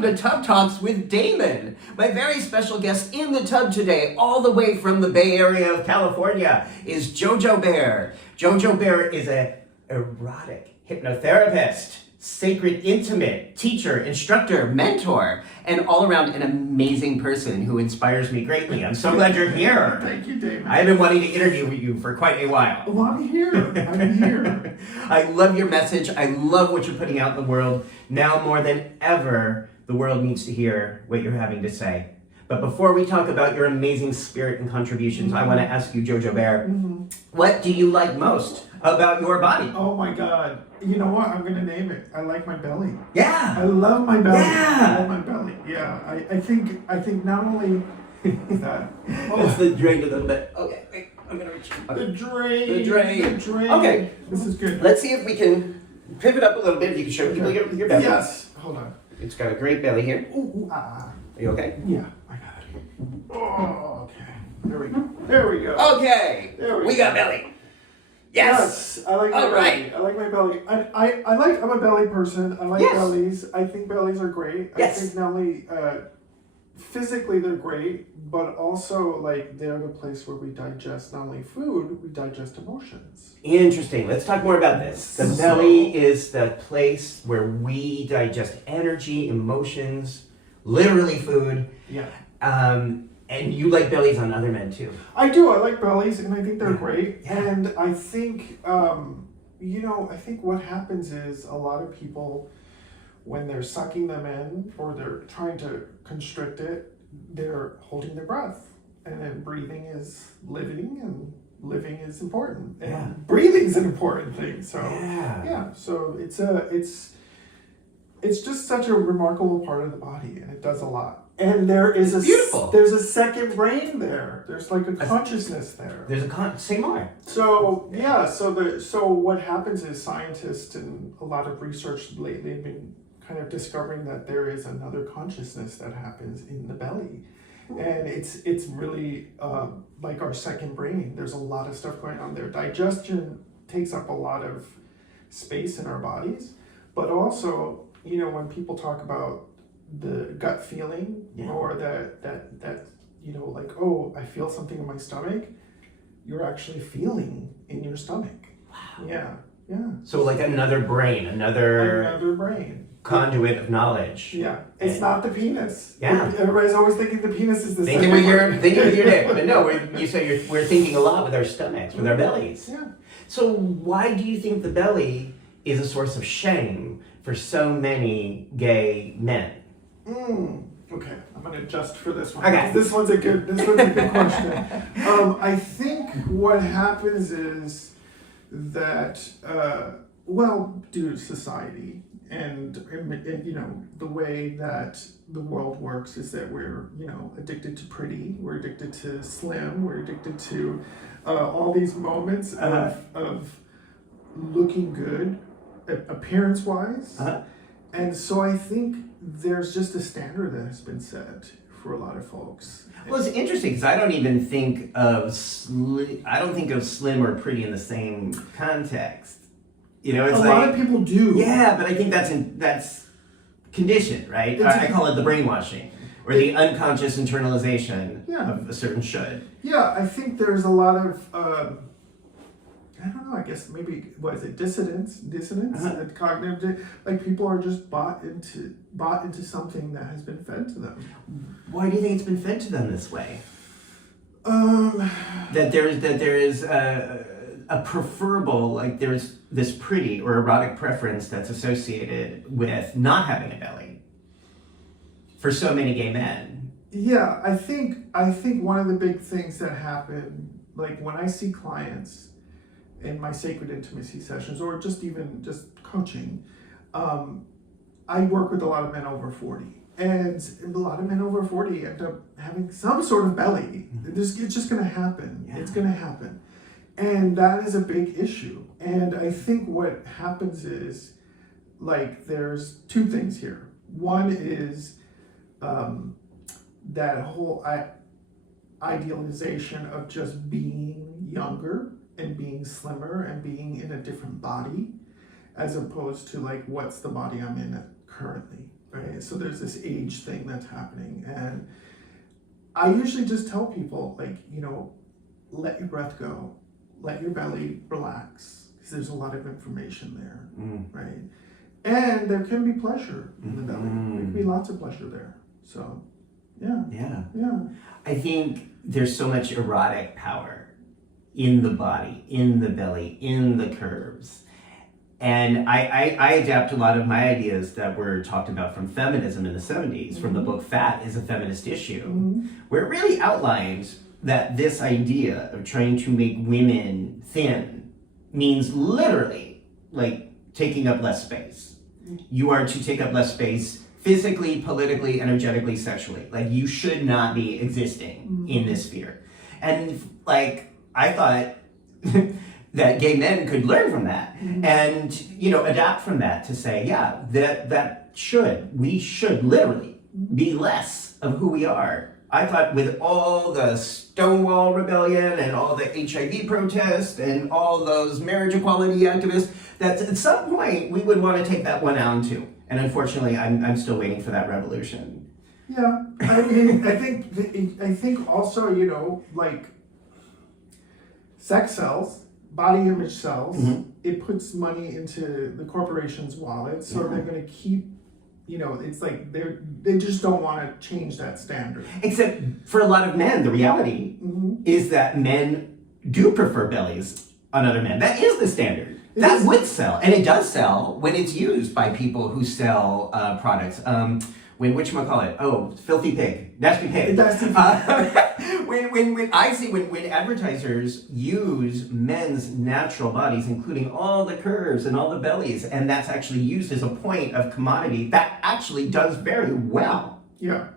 Welcome to Tub Talks with Damon. My very special guest in the tub today, all the way from the Bay Area of California, is Jojo Bear. Jojo Bear is an erotic hypnotherapist, sacred intimate, teacher, instructor, mentor, and all around an amazing person who inspires me greatly. I'm so glad you're here. Thank you, Damon. I've been wanting to interview you for quite a while. Well, I'm here. I love your message. I love what you're putting out in the world. Now more than ever, the world needs to hear what you're having to say. But before we talk about your amazing spirit and contributions, I want to ask you, Jojo Bear, what do you like most about your body? Oh my God. You know what? I'm going to name it. I like my belly. Yeah. I love my belly. Yeah. I love my belly. Yeah. I think not only that. It's the drain of the bed. Okay, wait, I'm going to reach. Okay. The drain. The drain. The drain. Okay. This is good. Let's see if we can pivot up a little bit. If you can show people your belly. Yes. Hold on. It's got a great belly here. Ooh, ah. Are you okay? Yeah, I got it. Oh, okay. There we go. There we go. Okay. There we We go. got belly. Yes. I like my All belly. right. I like my belly. I'm a belly person. I like Yes. bellies. I think bellies are great. Yes. I think not only physically they're great, but also like they're the place where we digest not only food, we digest emotions. Interesting. Let's talk more about this. The belly is the place where we digest energy, emotions, literally food. Yeah. And you like bellies on other men too. I do. I like bellies, and I think they're great. Yeah. And I think, I think what happens is a lot of people, when they're sucking them in or they're trying to constrict it, they're holding their breath. And then breathing is living, and living is important. And Yeah. breathing's an important thing. So Yeah. so it's just such a remarkable part of the body, and it does a lot. And there is Beautiful. There's a second brain there. There's like a consciousness there. There's say more. So yeah, so what happens is scientists and a lot of research lately have been kind of discovering that there is another consciousness that happens in the belly, and it's really like our second brain. There's a lot of stuff going on there. Digestion takes up a lot of space in our bodies, but also when people talk about the gut feeling or that like, oh, I feel something in my stomach, you're actually feeling in your stomach. Wow. Yeah. So like another brain, Another brain. conduit of knowledge. Yeah. It's not the penis. Yeah. Everybody's always thinking the penis is the Thinking with your dick. But no, we're thinking a lot with our stomachs, with our bellies. Yeah. So why do you think the belly is a source of shame for so many gay men? Okay, I'm gonna adjust for this one. Okay. This one's a good question. I think what happens is that due to society and the way that the world works is that we're addicted to pretty, we're addicted to slim, we're addicted to all these moments of looking good, appearance wise. And so I think there's just a standard that has been set for a lot of folks. Well, it's interesting because I don't even think of slim or pretty in the same context. It's a lot of people do. Yeah, but I think that's conditioned, right? I call it the brainwashing or the unconscious internalization of a certain should. Yeah, I think there's a lot of I don't know, I guess maybe, dissonance, cognitive, like people are just bought into something that has been fed to them. Why do you think it's been fed to them this way? That there is a preferable, like there's this pretty or erotic preference that's associated with not having a belly for so many gay men. Yeah, I think one of the big things that happen, like when I see clients in my sacred intimacy sessions, or just coaching, I work with a lot of men over 40. And a lot of men over 40 end up having some sort of belly. It's just going to happen. Yeah. It's going to happen. And that is a big issue. And I think what happens is, like, there's two things here. One is that whole idealization of just being younger and being slimmer and being in a different body, as opposed to like, what's the body I'm in currently? right? So there's this age thing that's happening. And I usually just tell people, like, let your breath go, let your belly relax, because there's a lot of information there, right? And there can be pleasure in the belly. There can be lots of pleasure there. So, yeah. I think there's so much erotic power in the body, in the belly, in the curves. And I adapt a lot of my ideas that were talked about from feminism in the 70s, from the book Fat is a Feminist Issue, where it really outlines that this idea of trying to make women thin means literally like taking up less space. You are to take up less space physically, politically, energetically, sexually. Like, you should not be existing in this sphere. And like, I thought that gay men could learn from that and, adapt from that to say, yeah, we should literally be less of who we are. I thought with all the Stonewall Rebellion and all the HIV protests and all those marriage equality activists, that at some point we would want to take that one down too. And unfortunately, I'm still waiting for that revolution. Yeah, I mean, I think also, like, sex sells, body image sells. It puts money into the corporation's wallets, so they're going to keep. It's like they just don't want to change that standard. Except for a lot of men, the reality is that men do prefer bellies on other men. That is the standard. That would sell, and it does sell when it's used by people who sell products. When whatchamacallit? Oh, filthy pig, nasty pig. When I see when advertisers use men's natural bodies, including all the curves and all the bellies, and that's actually used as a point of commodity, that actually does very well. Yeah.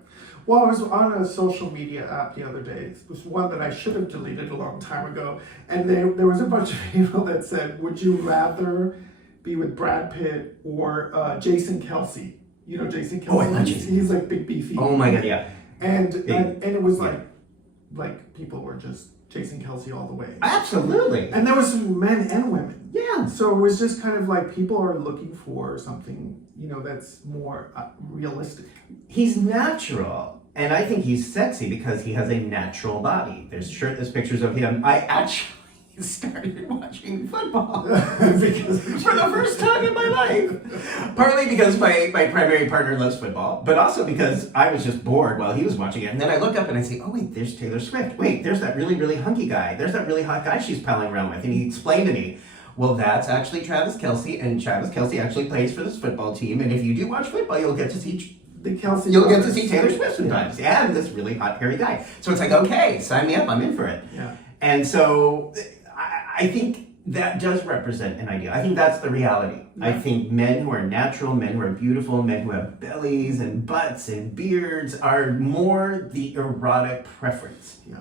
Well, I was on a social media app the other day. It was one that I should have deleted a long time ago. And there was a bunch of people that said, would you rather be with Brad Pitt or Jason Kelsey? Jason Kelsey? Oh, I love Jason. He's like big beefy. Oh my God, yeah. And it was like people were just Jason Kelsey all the way. Absolutely. And there was some men and women. Yeah. So it was just kind of like people are looking for something, that's more realistic. He's natural. And I think he's sexy because he has a natural body. There's shirtless pictures of him. I actually started watching football because for the first time in my life. Partly because my primary partner loves football, but also because I was just bored while he was watching it. And then I look up and I say, oh wait, there's Taylor Swift. Wait, there's that really, really hunky guy. There's that really hot guy she's palling around with. And he explained to me, well, that's actually Travis Kelce, and Travis Kelce actually plays for this football team. And if you do watch football, you'll get to see You'll get to see Taylor Swift sometimes. Yeah, and this really hot, hairy guy. So it's like, okay, sign me up. I'm in for it. Yeah. And so I think that does represent an idea. I think that's the reality. Yeah. I think men who are natural, men who are beautiful, men who have bellies and butts and beards are more the erotic preference. Yeah.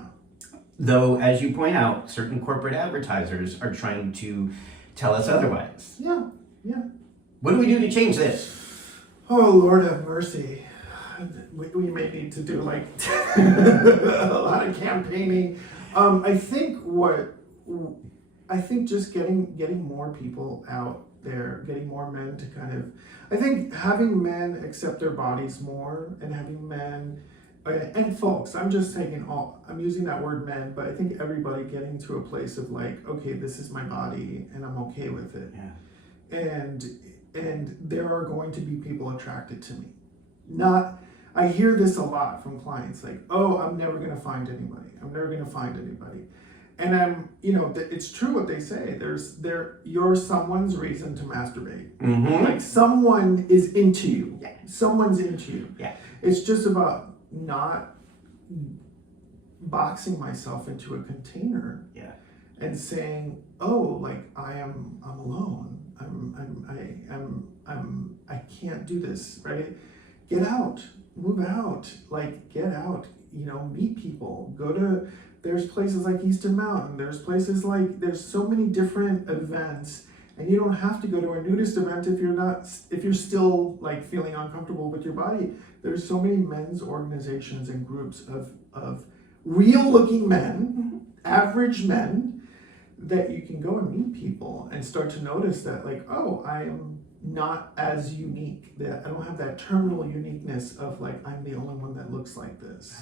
Though, as you point out, certain corporate advertisers are trying to tell us otherwise. Yeah, yeah. What do we do to change this? Oh, Lord have mercy. We may need to do like a lot of campaigning. I think just getting more people out there, getting more men to I think having men accept their bodies more and having men and folks, I'm using that word men, but I think everybody getting to a place of like, okay, this is my body and I'm okay with it. Yeah. And there are going to be people attracted to me. I hear this a lot from clients, like, oh, I'm never going to find anybody. And it's true what they say. You're someone's reason to masturbate. Mm-hmm. Like someone is into you. Yeah. Someone's into you. Yeah. It's just about not boxing myself into a container. Yeah. And saying, oh, like I'm alone. I can't do this, right? Get out, move out, get out, meet people, there's places like Easton Mountain, there's so many different events, and you don't have to go to a nudist event if you're still feeling uncomfortable with your body. There's so many men's organizations and groups of real looking men, average men, that you can go and meet people and start to notice that not as unique. That I don't have that terminal uniqueness of like I'm the only one that looks like this.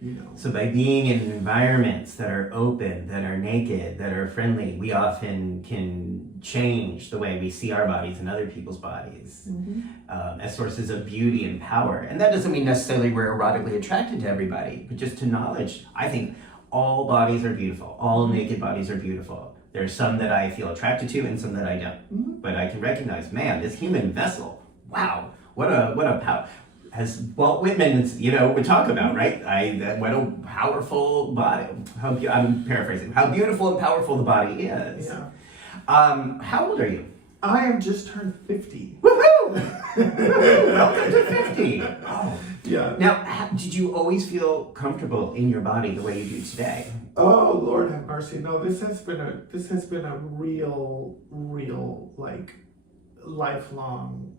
You know. So by being in environments that are open, that are naked, that are friendly, we often can change the way we see our bodies and other people's bodies as sources of beauty and power. And that doesn't mean necessarily we're erotically attracted to everybody, but just to knowledge. I think all bodies are beautiful. All naked bodies are beautiful. There's some that I feel attracted to and some that I don't. But I can recognize, man, this human vessel, wow, what a power. As Walt Whitman, would talk about, right? What a powerful body. I'm paraphrasing. How beautiful and powerful the body is. Yeah. How old are you? I am just turned 50. Woohoo! Welcome to 50. Oh. Yeah. Now, did you always feel comfortable in your body the way you do today? Oh, Lord have mercy. No, this has been a real like lifelong,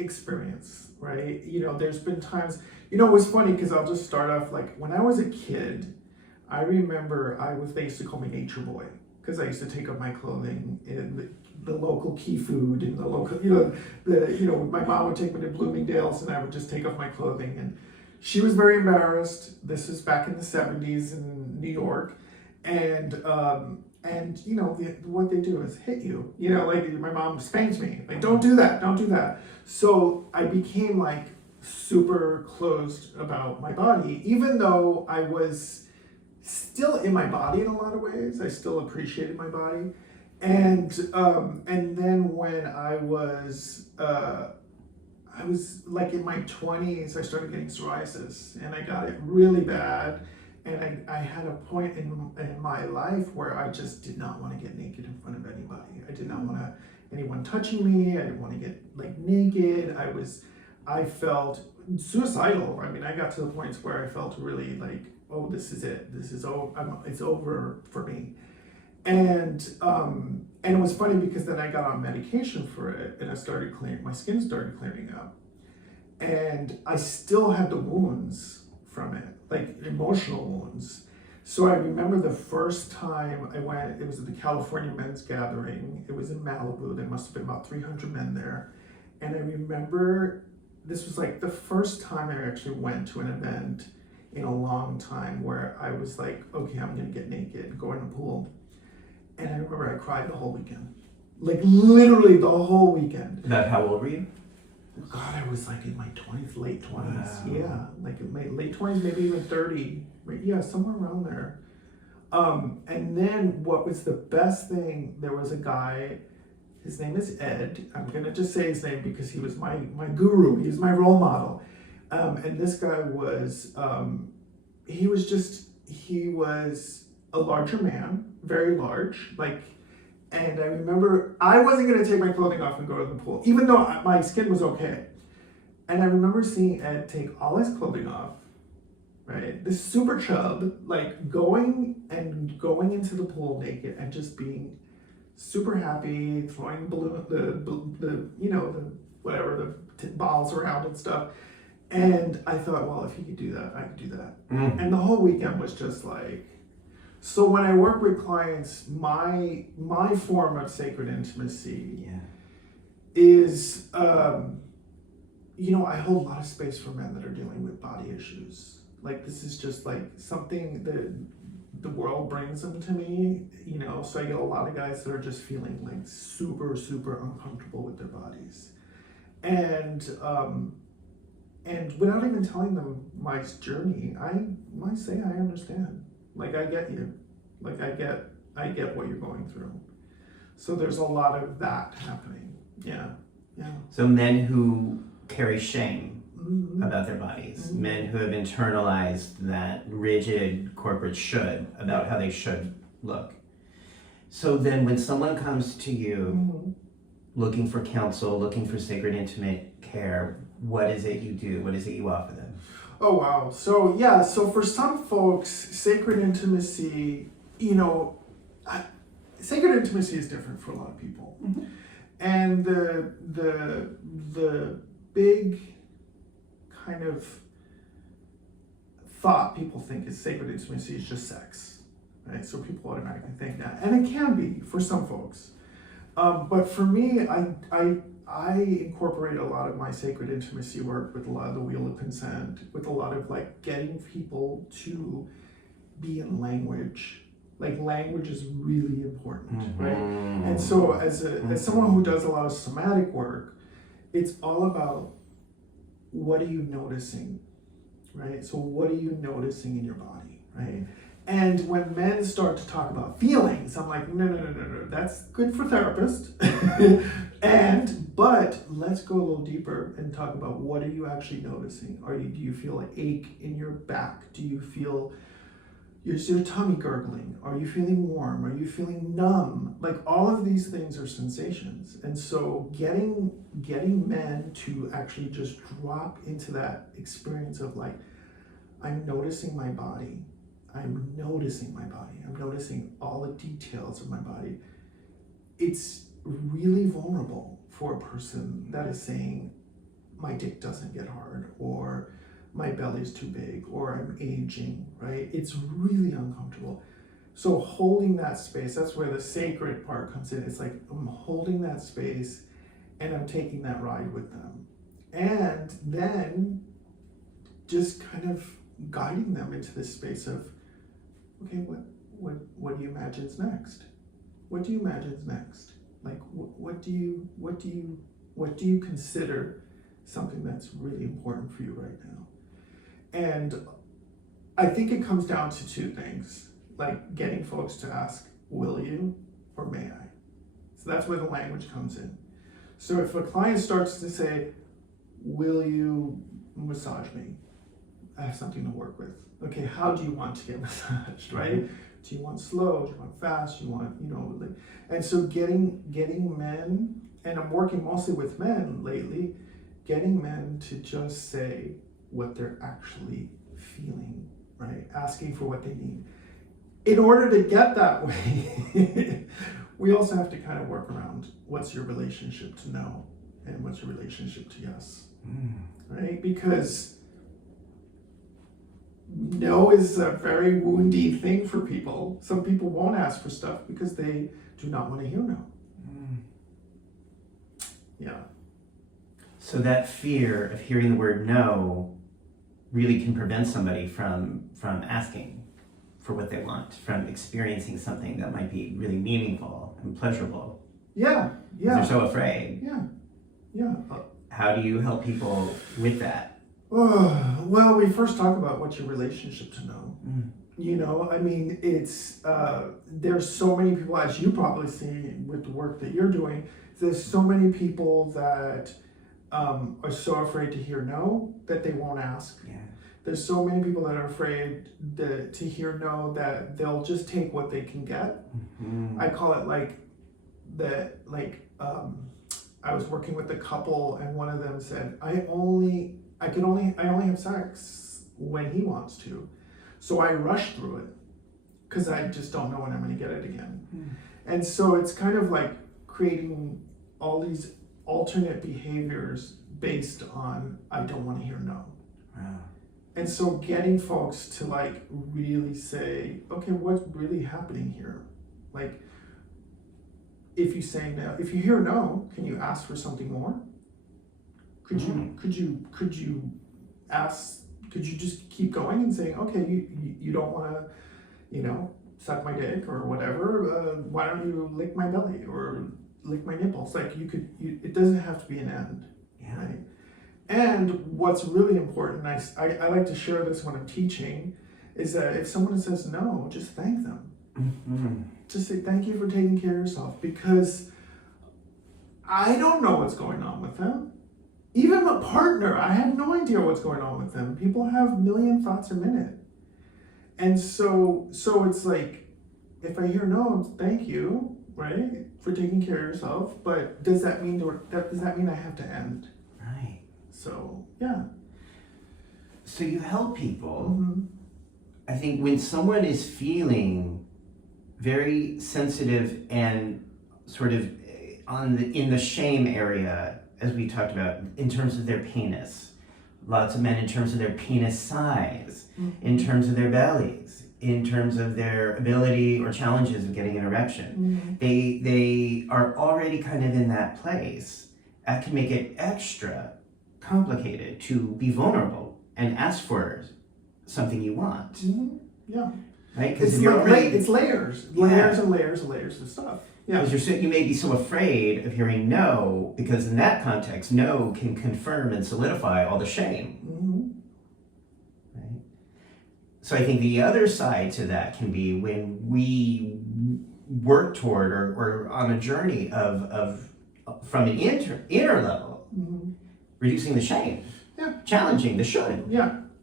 experience, right? There's been times, it was funny because I'll just start off like when I was a kid, I remember they used to call me Nature Boy because I used to take off my clothing in the local Key Food and the local, my mom would take me to Bloomingdale's and I would just take off my clothing, and she was very embarrassed. This was back in the 70s in New York, and what they do is hit you. Like my mom spanked me. Like, don't do that. So I became like super closed about my body, even though I was still in my body in a lot of ways. I still appreciated my body. And then when I was like in my 20s, I started getting psoriasis, and I got it really bad. And I had a point in my life where I just did not want to get naked in front of anybody. I did not want anyone touching me. I didn't want to get like naked. I felt suicidal. I mean, I got to the points where I felt really like, oh, this is it. This is over. It's over for me. And it was funny because then I got on medication for it, and my skin started clearing up, and I still had the wounds from it, like emotional wounds. So I remember the first time I went, it was at the California Men's Gathering. It was in Malibu. There must have been about 300 men there. And I remember this was like the first time I actually went to an event in a long time where I was like, okay, I'm gonna get naked, go in the pool. And I remember I cried the whole weekend. Like literally the whole weekend. About how old were you? God, I was like in my 20s, late 20s. Wow. Yeah, like in my late 20s, maybe even 30. Yeah, somewhere around there. And then what was the best thing, there was a guy, his name is Ed. I'm going to just say his name because he was my guru. He was my role model. And this guy was, he was a larger man, very large, and I remember I wasn't going to take my clothing off and go to the pool, even though my skin was okay. And I remember seeing Ed take all his clothing off, right? This super chub, like going into the pool naked and just being super happy, throwing the balls around and stuff. And I thought, well, if he could do that, I could do that. And the whole weekend was just like. So when I work with clients, my form of sacred intimacy is, I hold a lot of space for men that are dealing with body issues. Like this is just like something that the world brings them to me, so I get a lot of guys that are just feeling like super, super uncomfortable with their bodies. And without even telling them my journey, I might say I understand. Like I get you, like I get what you're going through. So there's a lot of that happening. Yeah. So men who carry shame about their bodies, men who have internalized that rigid corporate should about how they should look. So then when someone comes to you looking for counsel, looking for sacred intimate care, what is it you do? What is it you offer them? Oh, wow. So for some folks, sacred intimacy, sacred intimacy is different for a lot of people. And the big kind of thought people think is sacred intimacy is just sex, right? So people automatically think that. And it can be for some folks. But for me, I incorporate a lot of my sacred intimacy work with a lot of the wheel of consent, with a lot of like getting people to be in language. Like language is really important, right? And so as someone who does a lot of somatic work, it's all about what are you noticing, right? So what are you noticing in your body, right? And when men start to talk about feelings, I'm like, no, that's good for therapists. But let's go a little deeper and talk about what are you actually noticing? Do you feel an ache in your back? Do you feel is your tummy gurgling? Are you feeling warm? Are you feeling numb? Like all of these things are sensations. And so getting men to actually just drop into that experience of like, I'm noticing my body. I'm noticing my body. I'm noticing all the details of my body. It's really vulnerable for a person that is saying, my dick doesn't get hard, or my belly's too big, or I'm aging, right? It's really uncomfortable. So holding that space, that's where the sacred part comes in. It's like I'm holding that space and I'm taking that ride with them. And then just kind of guiding them into this space of, okay, what do you imagine's next? What do you imagine's next? Like, what do you consider something that's really important for you right now? And I think it comes down to two things, like getting folks to ask, will you or may I? So that's where the language comes in. So if a client starts to say, will you massage me? I have something to work with. Okay, how do you want to get massaged, right? Do you want slow? Do you want fast? Do you want, like, and so getting men, and I'm working mostly with men lately, getting men to just say what they're actually feeling, right? Asking for what they need. In order to get that way, we also have to kind of work around what's your relationship to no and what's your relationship to yes, right? Because no is a very woundy thing for people. Some people won't ask for stuff because they do not want to hear no. Yeah. So that fear of hearing the word no really can prevent somebody from asking for what they want, from experiencing something that might be really meaningful and pleasurable. Yeah. They're so afraid. Yeah. How do you help people with that? Well, we first talk about what's your relationship to no. It's there's so many people, as you probably see with the work that you're doing, there's so many people that are so afraid to hear no that they won't ask. Yeah. There's so many people that are afraid to hear no that they'll just take what they can get. I call it I was working with a couple and one of them said, I only have sex when he wants to. So I rush through it because I just don't know when I'm going to get it again. And so it's kind of like creating all these alternate behaviors based on, I don't want to hear no. Wow. And so getting folks to like really say, okay, what's really happening here? Like, if you say no, if you hear no, can you ask for something more? Could you ask? Could you just keep going and saying, okay, you don't want to, suck my dick or whatever? Why don't you lick my belly or lick my nipples? Like it doesn't have to be an end, right? And what's really important, I like to share this when I'm teaching, is that if someone says no, just thank them. Just say thank you for taking care of yourself, because I don't know what's going on with them. Even a partner, I have no idea what's going on with them. People have a million thoughts a minute. And so it's like, if I hear no, thank you, right, for taking care of yourself, but does that mean I have to end? Right. So, yeah. So you help people. I think when someone is feeling very sensitive and sort of in the shame area, as we talked about, in terms of their penis. Lots of men in terms of their penis size, in terms of their bellies, in terms of their ability or challenges of getting an erection. They are already kind of in that place. That can make it extra complicated to be vulnerable and ask for something you want. Yeah. Right? It's, Because you're already, it's layers. Yeah. Layers and layers and layers of stuff. Yeah. because you may be so afraid of hearing no, because in that context, no can confirm and solidify all the shame. Right? So I think the other side to that can be when we work toward or on a journey of from an inner level, reducing the shame, challenging the should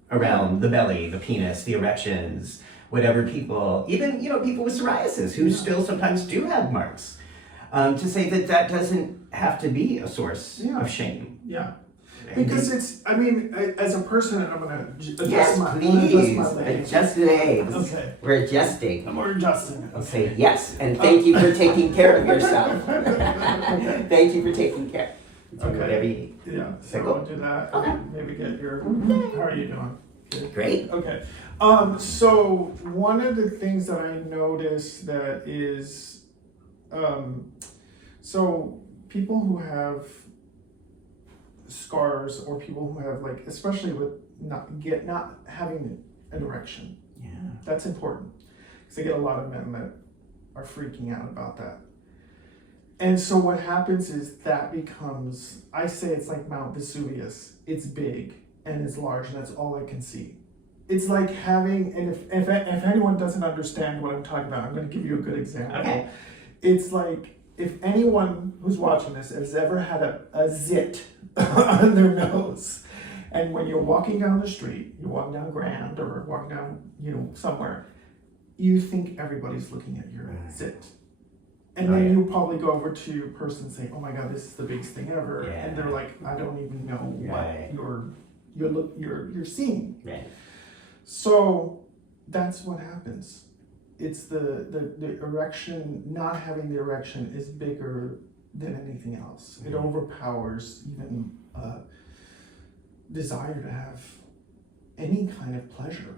around the belly, the penis, the erections, whatever people, even people with psoriasis who still sometimes do have marks, to say that doesn't have to be a source of shame. Yeah. Because it's, I mean, as a person, and I'm going to adjust Yes, my please. legs. Adjust the legs. Okay. We're adjusting. I'm adjusting. I'll say yes, and thank you for taking care of yourself. Thank you for taking care. Okay. Whatever you need. Yeah, so Cool. we'll do that. Okay. Maybe get your, how are you doing? Good. Great. Okay. So one of the things that I noticed that is, so people who have scars or people who have like, especially with not having an erection, that's important because I get a lot of men that are freaking out about that. And so what happens is that becomes, I say it's like Mount Vesuvius. It's big and it's large and that's all I can see. It's like having, and if anyone doesn't understand what I'm talking about, I'm going to give you a good example. Okay. It's like if anyone who's watching this has ever had a zit on their nose, and when you're walking down the street, you're walking down Grand or walking down, somewhere, you think everybody's looking at your zit. And then you probably go over to your person and say, "Oh my God, this is the biggest thing ever," and they're like, "I don't even know what you're seeing." Right. So that's what happens. It's the erection, not having the erection is bigger than anything else. It overpowers even desire to have any kind of pleasure.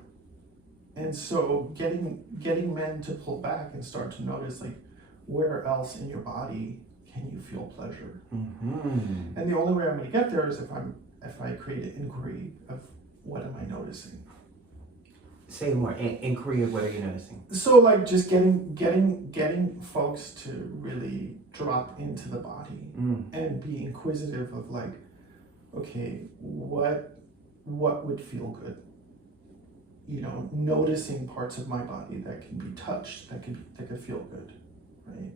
And so getting men to pull back and start to notice, like, where else in your body can you feel pleasure? And the only way I'm going to get there is if I create an inquiry of what am I noticing. Say more. Inquiry of what are you noticing? So like just getting folks to really drop into the body and be inquisitive of like, okay, what would feel good? Noticing parts of my body that can be touched, that could feel good, right?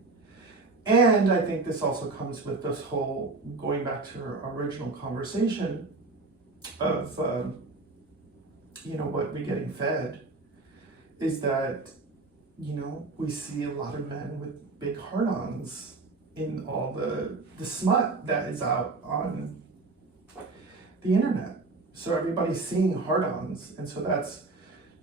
And I think this also comes with this whole going back to our original conversation of what we're getting fed is that we see a lot of men with big hard-ons in all the smut that is out on the internet. So everybody's seeing hard-ons, and so that's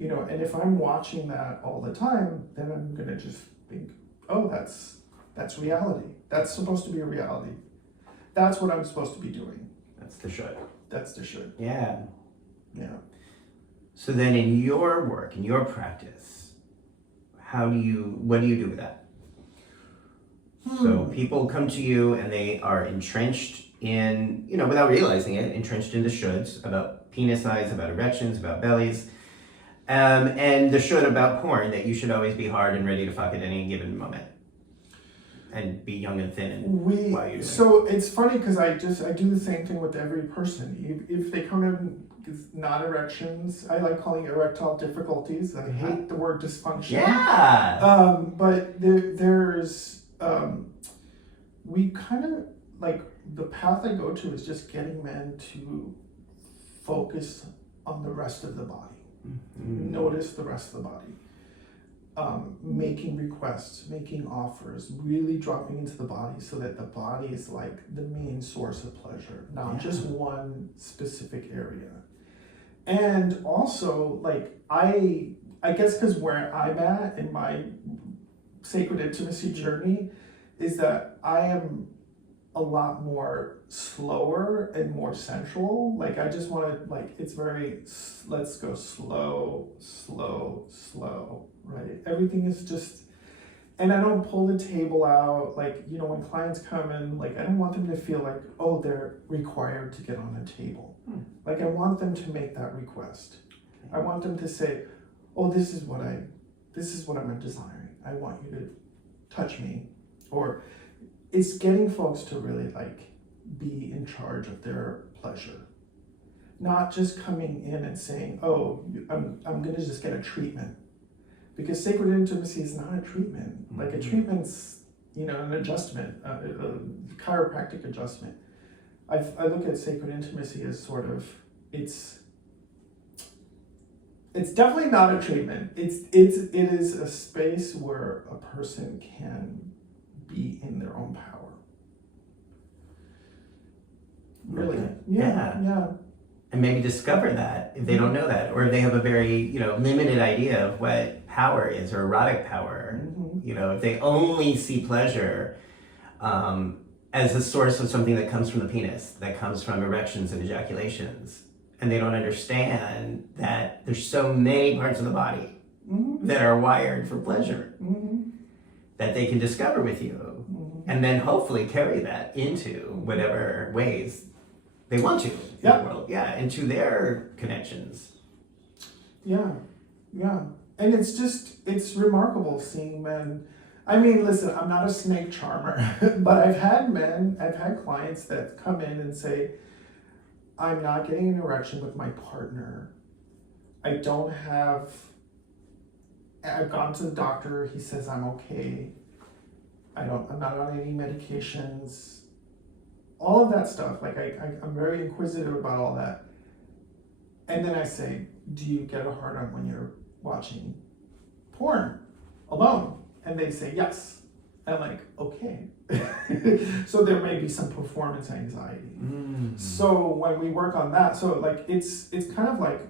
and if I'm watching that all the time, then I'm gonna just think, oh, that's reality. That's supposed to be a reality. That's what I'm supposed to be doing. That's the should. That's the should. Yeah. Yeah. So then in your work, in your practice, what do you do with that? So people come to you and they are entrenched in, without realizing it, entrenched in the shoulds about penis size, about erections, about bellies, and the should about porn, that you should always be hard and ready to fuck at any given moment. And be young and thin and why you so it's funny because I do the same thing with every person. If they come in with not erections, I like calling it erectile difficulties. I hate the word dysfunction. Yeah. But there's we kind of like the path I go to is just getting men to focus on the rest of the body. Notice the rest of the body. Making requests, making offers, really dropping into the body so that the body is like the main source of pleasure, not just one specific area. And also, like, I guess because where I'm at in my sacred intimacy journey is that I am a lot more slower and more sensual. Like, I just want to, like, it's very, let's go slow, slow, slow. everything is just, and I don't pull the table out. Like, you know, when clients come in, like, I don't want them to feel like, oh, they're required to get on a table. Like, I want them to make that request. I want them to say, oh, this is what I'm desiring. I want you to touch me. Or it's getting folks to really like be in charge of their pleasure. Not just coming in and saying, oh, I'm gonna just get a treatment. Because sacred intimacy is not a treatment. Like a treatment's, you know, an adjustment, a chiropractic adjustment. I look at sacred intimacy as sort of, it's definitely not a treatment. It is a space where a person can be in their own power. Really? Okay. Yeah. And maybe discover that if they don't know that, or if they have a very, you know, limited idea of what power is, or erotic power. You know, if they only see pleasure as the source of something that comes from the penis, that comes from erections and ejaculations, and they don't understand that there's so many parts of the body that are wired for pleasure that they can discover with you, and then hopefully carry that into whatever ways they want to in the world, into their connections. Yeah. And it's remarkable seeing men. I mean, listen, I'm not a snake charmer, but I've had clients that come in and say, I'm not getting an erection with my partner. I've gone to the doctor, he says I'm okay. I'm not on any medications. All of that stuff, like I'm very inquisitive about all that. And then I say, do you get a hard on when you're watching porn alone? And they say, yes. And I'm like, okay. So there may be some performance anxiety. So when we work on that, so like it's kind of like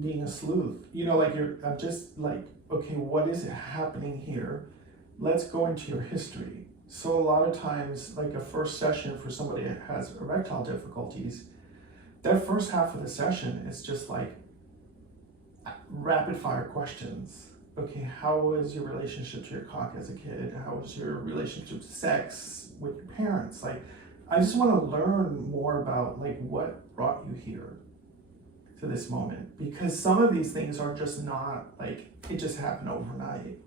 being a sleuth. You know, like I'm just like, okay, what is happening here? Let's go into your history. So a lot of times, like a first session for somebody that has erectile difficulties, that first half of the session is just like rapid fire questions. Okay, how was your relationship to your cock as a kid? How was your relationship to sex with your parents? Like, I just want to learn more about like what brought you here to this moment, because some of these things are just not like, it just happened overnight.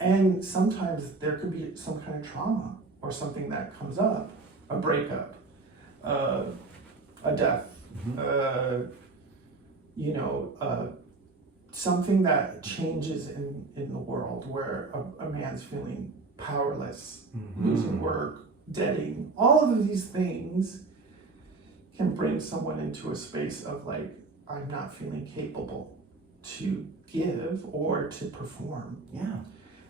And sometimes there could be some kind of trauma or something that comes up, a breakup, a death, something that changes in the world where a man's feeling powerless, losing work, deading. All of these things can bring someone into a space of like, I'm not feeling capable to give or to perform.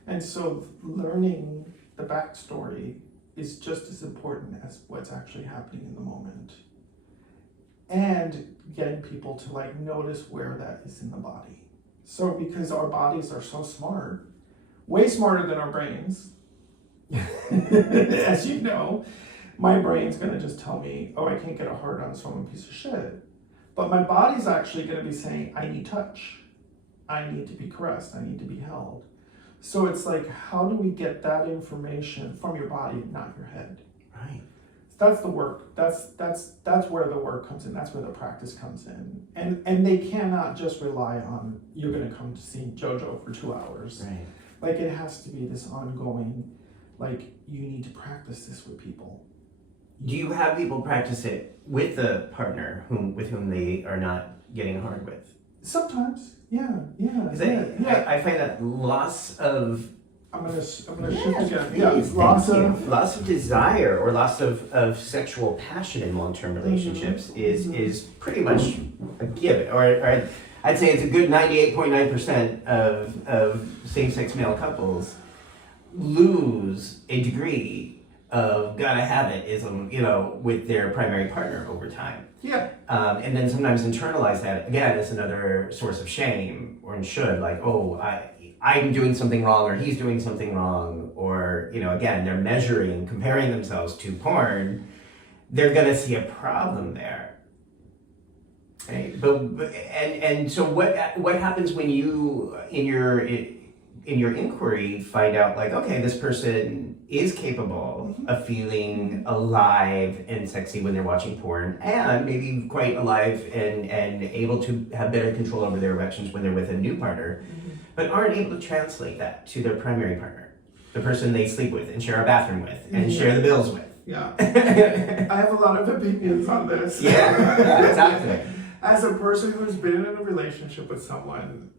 And so learning the backstory is just as important as what's actually happening in the moment. And getting people to like notice where that is in the body. So because our bodies are so smart, way smarter than our brains, as you know, my brain's gonna just tell me, oh, I can't get a hard on, so I'm a piece of shit. But my body's actually gonna be saying, I need touch. I need to be caressed. I need to be held. So it's like, how do we get that information from your body, not your head? Right. That's the work. That's where the work comes in. That's where the practice comes in. And they cannot just rely on, you're gonna come to see Jojo for 2 hours. Right. Like it has to be this ongoing, like you need to practice this with people. Do you have people practice it with the partner with whom they are not getting hard with? Sometimes, yeah. I find that loss of... I'm gonna shift again. Please, loss of desire or loss of sexual passion in long-term relationships is pretty much a given, or I'd say it's a good 98.9% of same-sex male couples lose a degree of gotta have it-ism, with their primary partner over time. And then sometimes internalize that again as another source of shame or should, like, oh, I'm doing something wrong, or he's doing something wrong, or, again, they're comparing themselves to porn, they're gonna see a problem there. Right? And so what happens when you in your inquiry find out like, okay, this person is capable of feeling alive and sexy when they're watching porn, and maybe quite alive and able to have better control over their erections when they're with a new partner, but aren't able to translate that to their primary partner, the person they sleep with and share a bathroom with and share the bills with. Yeah. I have a lot of opinions on this. Yeah, exactly. As a person who's been in a relationship with someone,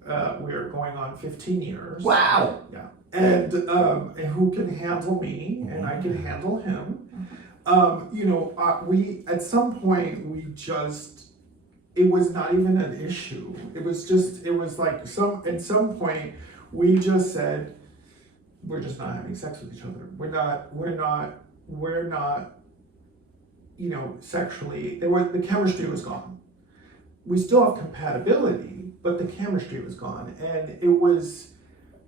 we are going on 15 years. Wow. Yeah. And who can handle me and I can handle him. We at some point it was not even an issue. It was like at some point we just said, we're just not having sex with each other. We're not, sexually, the chemistry was gone. We still have compatibility, but the chemistry was gone. And it was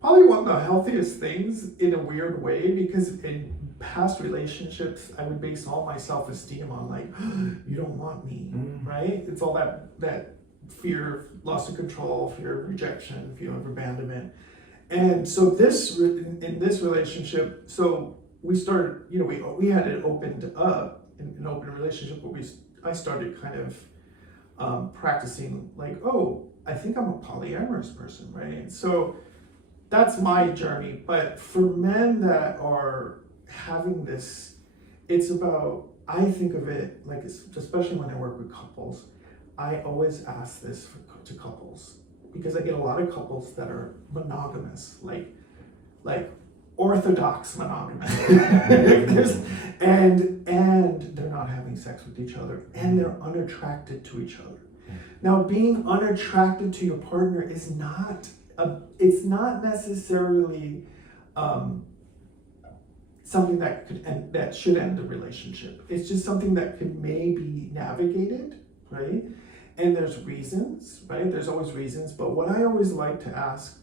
probably one of the healthiest things in a weird way, because in past relationships, I would base all my self-esteem on like, you don't want me, right? It's all that fear of loss of control, fear of rejection, fear of abandonment. And so in this relationship, so we started, we had it opened up in an open relationship, but I started kind of practicing like, oh, I think I'm a polyamorous person, right? So that's my journey. But for men that are having this, it's about, I think of it like, especially when I work with couples, I always ask this to couples, because I get a lot of couples that are monogamous, like orthodox monogamous, and they're not having sex with each other, and they're unattracted to each other. Now, being unattracted to your partner is it's not necessarily something that should end the relationship. It's just something that could maybe navigated, right? And there's reasons, right? There's always reasons, but what I always like to ask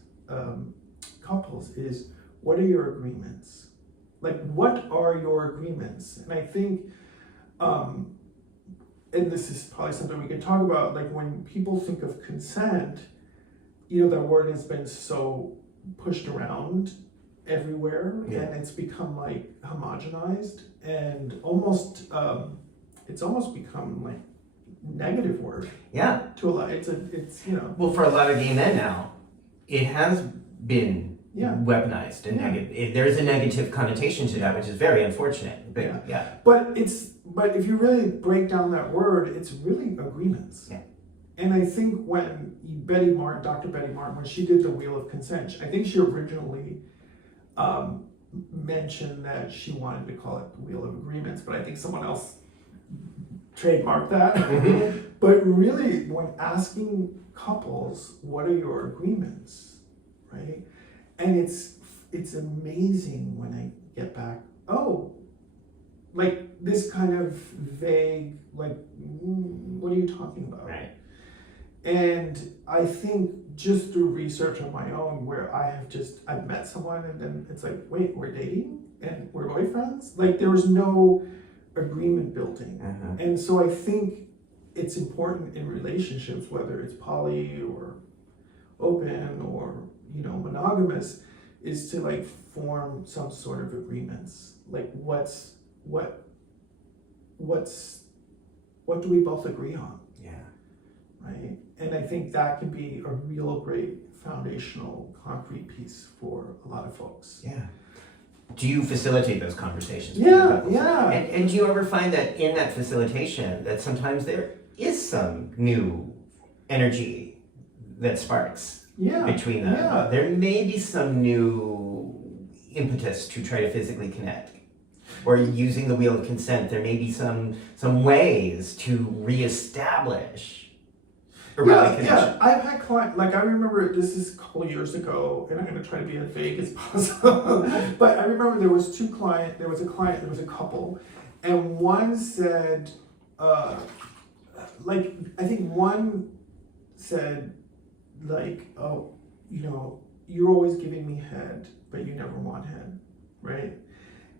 couples is, what are your agreements? Like, what are your agreements? And I think, and this is probably something we could talk about, like when people think of consent, that word has been so pushed around everywhere, and it's become like homogenized and almost, it's almost become like negative word. Yeah. To a lot, it's Well, for a lot of gay men now, it has been weaponized and negative. There is a negative connotation to that, which is very unfortunate. But But if you really break down that word, it's really agreements. Yeah. And I think when Dr. Betty Martin, when she did the Wheel of Consent, I think she originally mentioned that she wanted to call it the Wheel of Agreements, but I think someone else trademarked that. But really, when asking couples, what are your agreements, right? And it's amazing when I get back, like this kind of vague, like, what are you talking about? Right. And I think just through research on my own, where I've met someone and then it's like, wait, we're dating and we're boyfriends? Like there was no agreement building. And so I think it's important in relationships, whether it's poly or open or, monogamous, is to like form some sort of agreements. Like what do we both agree on? Yeah. Right? And I think that can be a real great foundational concrete piece for a lot of folks. Yeah. Do you facilitate those conversations? Yeah. And do you ever find that in that facilitation that sometimes there is some new energy that sparks between them? Yeah. There may be some new impetus to try to physically connect. Or using the Wheel of Consent, there may be some ways to reestablish erotic connection. Yeah, I've had clients, like I remember, this is a couple of years ago, and I'm going to try to be as vague as possible, but I remember there was a couple, and one said, I think one said, like, oh, you're always giving me head, but you never want head, right?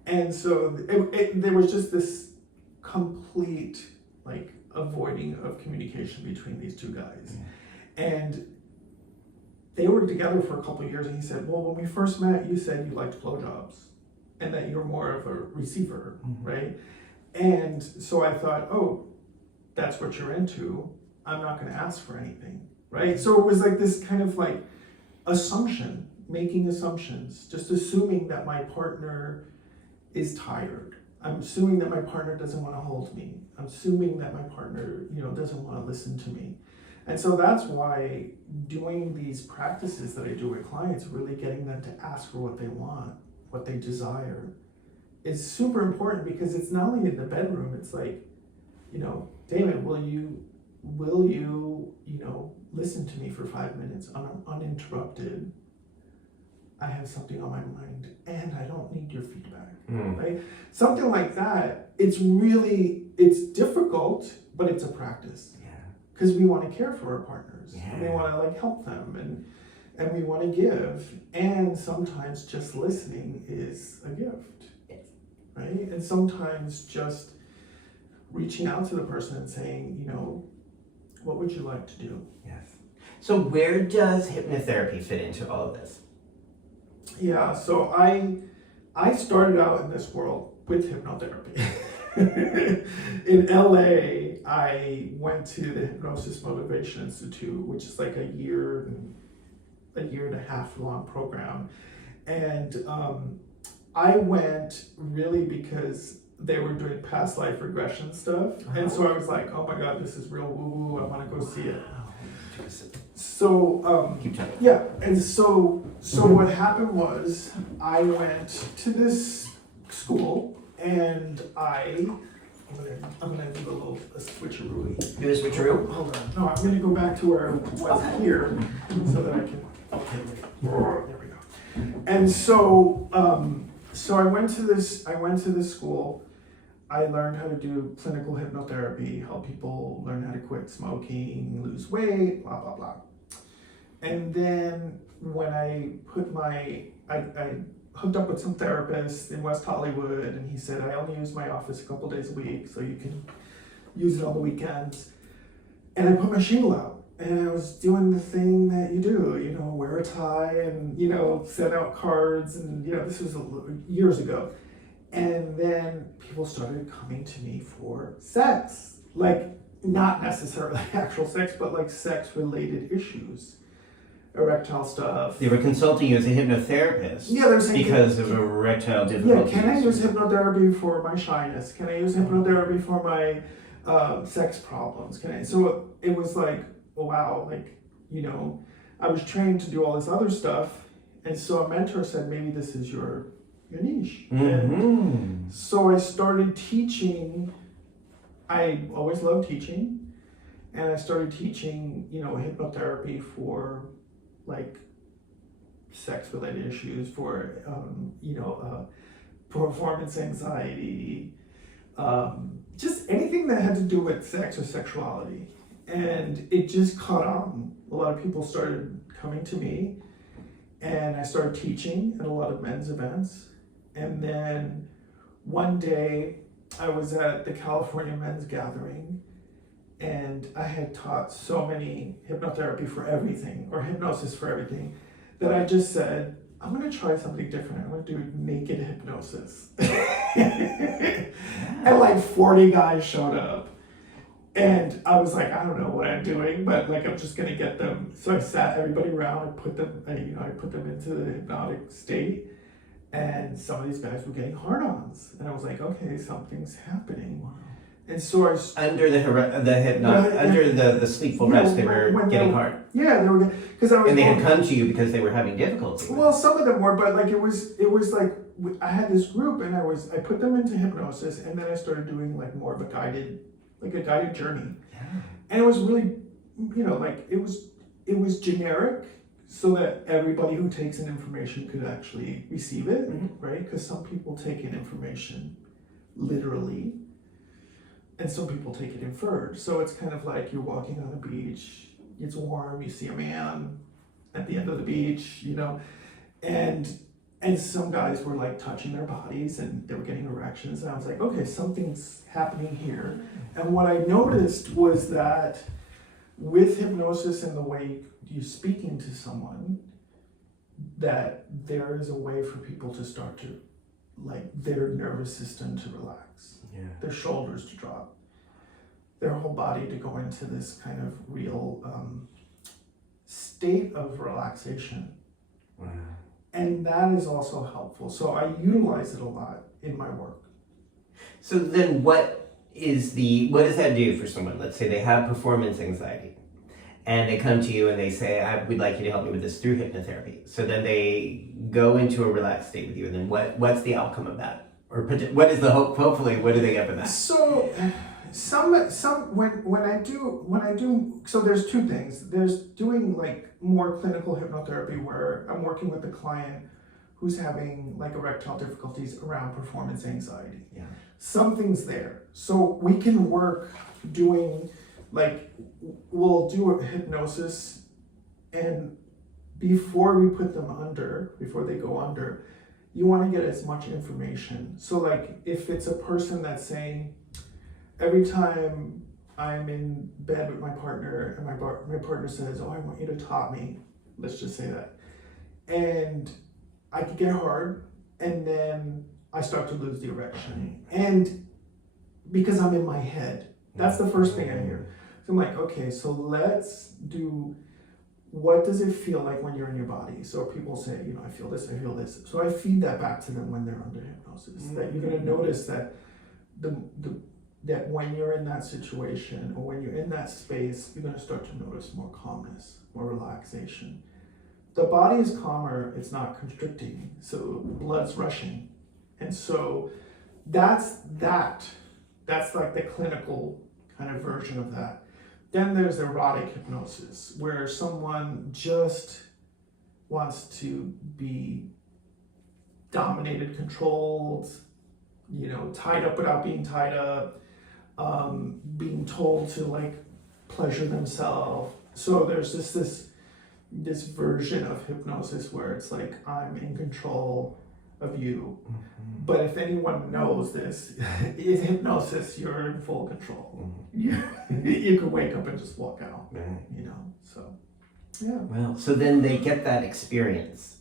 And so there was just this complete, like, avoiding of communication between these two guys. And they were together for a couple of years, and he said, well, when we first met, you said you liked blowjobs and that you're more of a receiver, right? And so I thought, oh, that's what you're into. I'm not going to ask for anything, right? So it was like this kind of like assumption, making assumptions, just assuming that my partner is tired. I'm assuming that my partner doesn't want to hold me. I'm assuming that my partner, doesn't want to listen to me. And so that's why doing these practices that I do with clients, really getting them to ask for what they want, what they desire, is super important, because it's not only in the bedroom, it's like, Damon, will you, listen to me for 5 minutes uninterrupted? I have something on my mind and I don't need your feedback, right? Something like that. It's difficult, but it's a practice. Because we want to care for our partners. And we want to help them, and we want to give. And sometimes just listening is a gift, right? And sometimes just reaching out to the person and saying, what would you like to do? Yes. So where does hypnotherapy fit into all of this? Yeah, so I started out in this world with hypnotherapy. In LA, I went to the Hypnosis Motivation Institute, which is like a year and a half long program. And I went really because they were doing past life regression stuff. And so I was like, oh my God, this is real woo-woo, I want to go see it. So, yeah, and so what happened was I went to this school, and I'm gonna do a little switcheroo. Do a switcheroo? Hold on. No, I'm gonna go back to where I was here so that I can. Okay, there we go. And so I went to this school. I learned how to do clinical hypnotherapy, help people learn how to quit smoking, lose weight, blah blah blah. And then when I hooked up with some therapists in West Hollywood, and he said, I only use my office a couple days a week, so you can use it on the weekends. And I put my shingle out, and I was doing the thing that you do, wear a tie and, send out cards, and, this was years ago. And then people started coming to me for sex, not necessarily actual sex, but sex-related issues. Erectile stuff. They were consulting you as a hypnotherapist. Yeah, they're saying because of erectile difficulties. Yeah, can I use hypnotherapy for my shyness? Can I use hypnotherapy for my sex problems? So it was like, oh, wow, I was trained to do all this other stuff, and so a mentor said, maybe this is your niche. And so I started teaching. I always loved teaching, and I started teaching, hypnotherapy for sex-related issues, for performance anxiety, just anything that had to do with sex or sexuality. And it just caught on. A lot of people started coming to me, and I started teaching at a lot of men's events. And then one day I was at the California Men's Gathering, and I had taught so many hypnotherapy for everything, or hypnosis for everything, that I just said, I'm going to try something different. I'm going to do naked hypnosis. And 40 guys showed up. And I was like, I don't know what I'm doing, but I'm just going to get them. So I sat everybody around and put them into the hypnotic state. And some of these guys were getting hard-ons. And I was like, okay, something's happening. Wow. And so I under the sleepful rest, they were getting hard. Yeah, they were, because I was. And they had come to you because they were having difficulty. Well, some of them were, but it was like I had this group, and I put them into hypnosis, and then I started doing more of a guided journey. Yeah. And it was really, it was generic, so that everybody who takes in information could actually receive it, right? Because some people take in information literally, and some people take it inferred. So it's kind of like you're walking on a beach, it's warm, you see a man at the end of the beach, and And some guys were like touching their bodies and they were getting erections. And I was like, okay, something's happening here. And what I noticed was that with hypnosis and the way you speaking to someone, that there is a way for people to start to, like, their nervous system to relax, their shoulders to drop, their whole body to go into this kind of real state of relaxation. Wow. And that is also helpful. So I utilize it a lot in my work. So then what does that do for someone? Let's say they have performance anxiety and they come to you and they say, we'd like you to help me with this through hypnotherapy. So then they go into a relaxed state with you, and then what's the outcome of that? Or what is the hope? Hopefully, what do they get from that? So when I do, so there's two things. There's doing like more clinical hypnotherapy where I'm working with a client who's having like erectile difficulties around performance anxiety. Yeah. Something's there. So we can work doing, like, we'll do a hypnosis, and before they go under, you want to get as much information. So like if it's a person that's saying, every time I'm in bed with my partner and my partner says, oh, I want you to top me, let's just say that, and I could get hard and then I start to lose the erection. And because I'm in my head, that's the first thing I hear. So I'm like, okay, so let's do, what does it feel like when you're in your body? So people say, I feel this, I feel this. So I feed that back to them when they're under hypnosis, that you're gonna notice that that when you're in that situation or when you're in that space, you're gonna start to notice more calmness, more relaxation. The body is calmer, it's not constricting, so blood's rushing. And so that's like the clinical kind of version of that. Then there's erotic hypnosis, where someone just wants to be dominated, controlled, tied up without being tied up, being told to like pleasure themselves. So there's this version of hypnosis where it's like, I'm in control of you. Mm-hmm. But if anyone knows this, in hypnosis, you're in full control. Mm-hmm. You can wake up and just walk out, right. So, yeah. Well, so then they get that experience,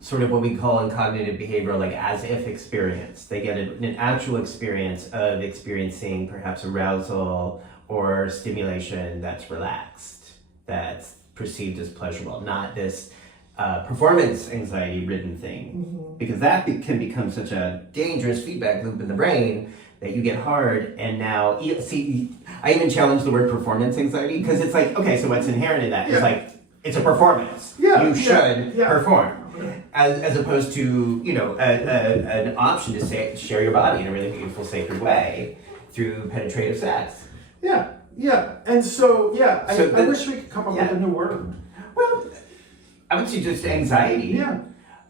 sort of what we call in cognitive behavioral, like as if experience. They get an actual experience of experiencing perhaps arousal or stimulation that's relaxed, that's perceived as pleasurable, not this performance anxiety ridden thing, because that can become such a dangerous feedback loop in the brain that you get hard. And now, I even challenge the word performance anxiety, because it's like, okay, so what's inherent in that? It's like, it's a performance. You should perform. As opposed to, an option to share your body in a really beautiful, sacred way through penetrative sex. Yeah. And so, I wish we could come up with a new word. Well, I would say just anxiety. Yeah.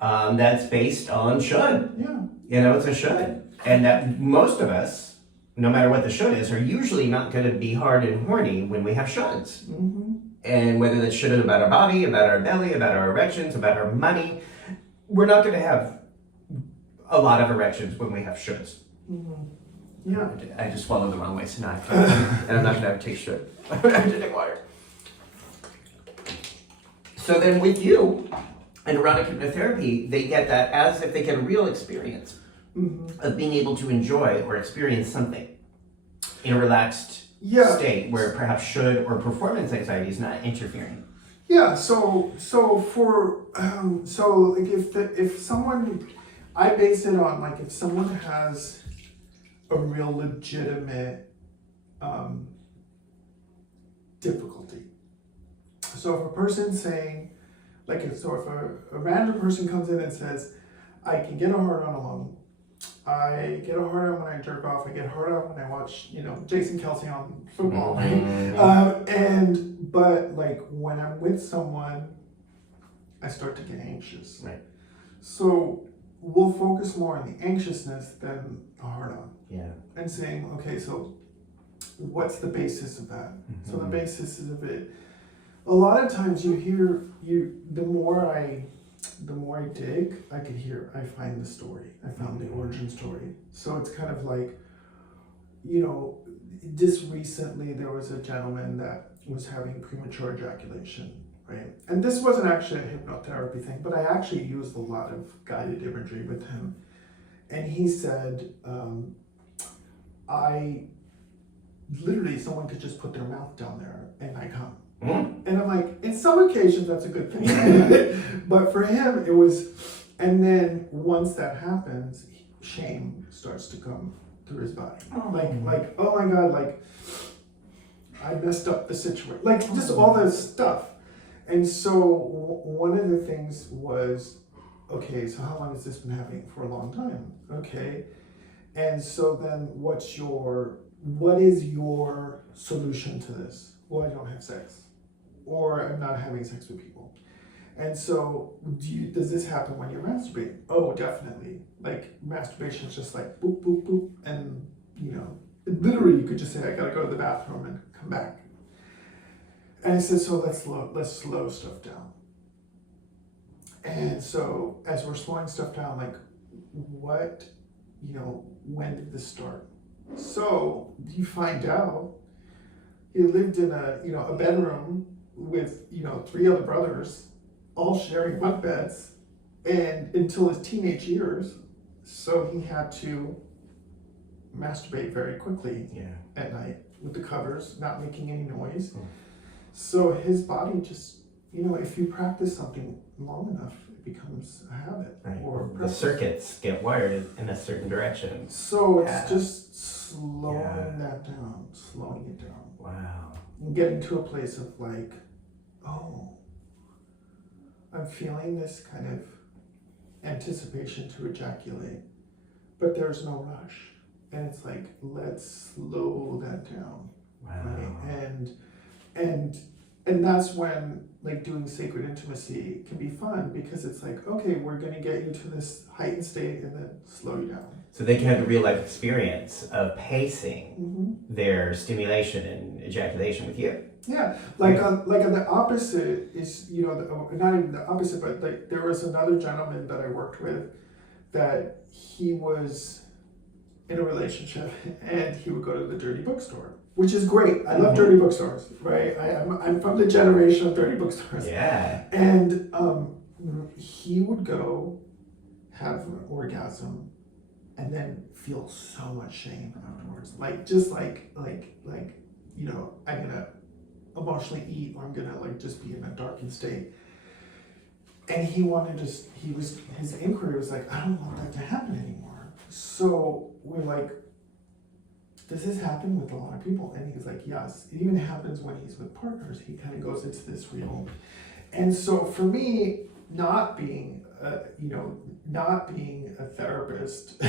That's based on should. Yeah. It's a should. And that most of us, no matter what the should is, are usually not going to be hard and horny when we have shoulds. Mm-hmm. And whether that's should about our body, about our belly, about our erections, about our money, we're not going to have a lot of erections when we have shoulds. Mm-hmm. Yeah. I just swallowed the wrong way, so now I can't. And I'm not going to have to take should. I have to take water. So then with you and erotic hypnotherapy, they get that as if they get a real experience of being able to enjoy or experience something in a relaxed state where perhaps should or performance anxiety is not interfering. Yeah, so like if someone, I base it on like if someone has a real legitimate difficulty. So if a person's saying, if a random person comes in and says, I can get a hard on alone, I get a hard on when I jerk off, I get hard on when I watch, Jason Kelsey on football, right? But like when I'm with someone, I start to get anxious. Right. So we'll focus more on the anxiousness than the hard on. Yeah. And saying, okay, so what's the basis of that? So the basis of it, a lot of times the more I the more I dig, I find the story. I found the origin story. So it's kind of like, just recently there was a gentleman that was having premature ejaculation, right? And this wasn't actually a hypnotherapy thing, but I actually used a lot of guided imagery with him. And he said, I literally, someone could just put their mouth down there and I come. And I'm like, in some occasions that's a good thing. But for him, it was, and then once that happens, shame starts to come through his body. Like, oh my God, like, I messed up the situation. Like, just all this stuff. And so one of the things was, okay, so how long has this been happening? For a long time. Okay. And so then what is your solution to this? Well, I don't have sex. Or I'm not having sex with people. And so does this happen when you're masturbating? Oh, definitely. Like, masturbation is just like boop, boop, boop. And, literally you could just say, I gotta go to the bathroom and come back. And I said, so let's slow stuff down. And so as we're slowing stuff down, like, what, when did this start? So you find out he lived in a bedroom with, 3 other brothers, all sharing bunk beds, and until his teenage years. So he had to masturbate very quickly at night with the covers, not making any noise. So his body just, if you practice something long enough, it becomes a habit. Right. Or the circuits get wired in a certain direction. So it's just slowing that down, slowing it down. Wow. And getting to a place of like, oh, I'm feeling this kind of anticipation to ejaculate, but there's no rush. And it's like, let's slow that down. Wow. Right? And that's when, like, doing sacred intimacy can be fun, because it's like, okay, we're going to get you to this heightened state and then slow you down. So they can have a real life experience of pacing their stimulation and ejaculation with you. Yeah, like on the opposite is, not even the opposite, but like there was another gentleman that I worked with that he was in a relationship and he would go to the dirty bookstore, which is great. I love dirty bookstores, right? I'm from the generation of dirty bookstores. Yeah. And he would go have an orgasm and then feel so much shame afterwards. Like, just like I'm gonna emotionally eat, or I'm gonna just be in a darkened state. And his inquiry was like, I don't want that to happen anymore. So we're like, does this happen with a lot of people? And he's like, yes. It even happens when he's with partners. He kind of goes into this real. And so for me, not being a therapist,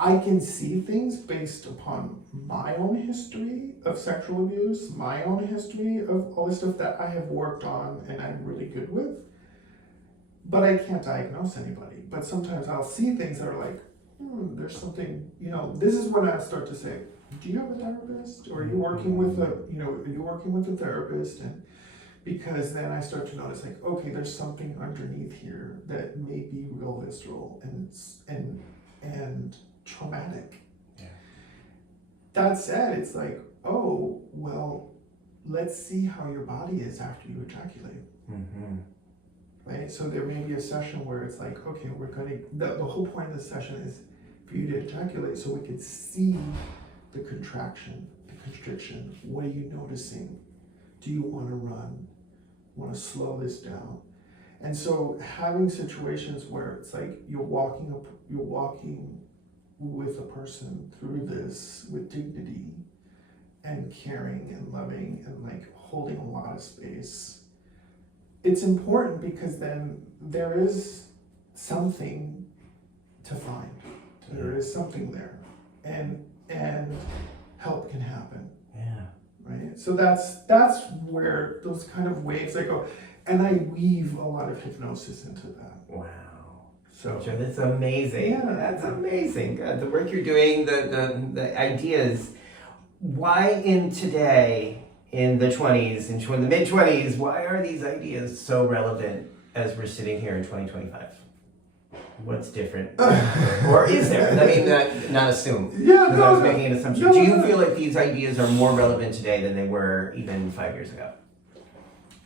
I can see things based upon my own history of sexual abuse, my own history of all the stuff that I have worked on and I'm really good with. But I can't diagnose anybody. But sometimes I'll see things that are like, there's something, this is when I start to say, do you have a therapist? Or are you working with a therapist? And because then I start to notice, like, okay, there's something underneath here that may be real visceral and traumatic. Yeah. That said, it's like, oh, well, let's see how your body is after you ejaculate. Right? So there may be a session where it's like, okay, the whole point of the session is for you to ejaculate so we can see the contraction, the constriction. What are you noticing? Do you want to run? Want to slow this down? And so having situations where it's like you're walking with a person through this with dignity and caring and loving and like holding a lot of space. It's important because then there is something to find. There is something there, and help can happen. Yeah. Right. So that's where those kind of waves I go, and I weave a lot of hypnosis into that. Wow. So that's amazing. Yeah. That's amazing. God, the work you're doing, the ideas. Why in today, in the 20s, in the mid-20s, why are these ideas so relevant as we're sitting here in 2025? What's different? Or is there? I mean, not assume. Yeah, Because no, I was no, making an assumption. no, Do you no. feel like these ideas are more relevant today than they were even 5 years ago?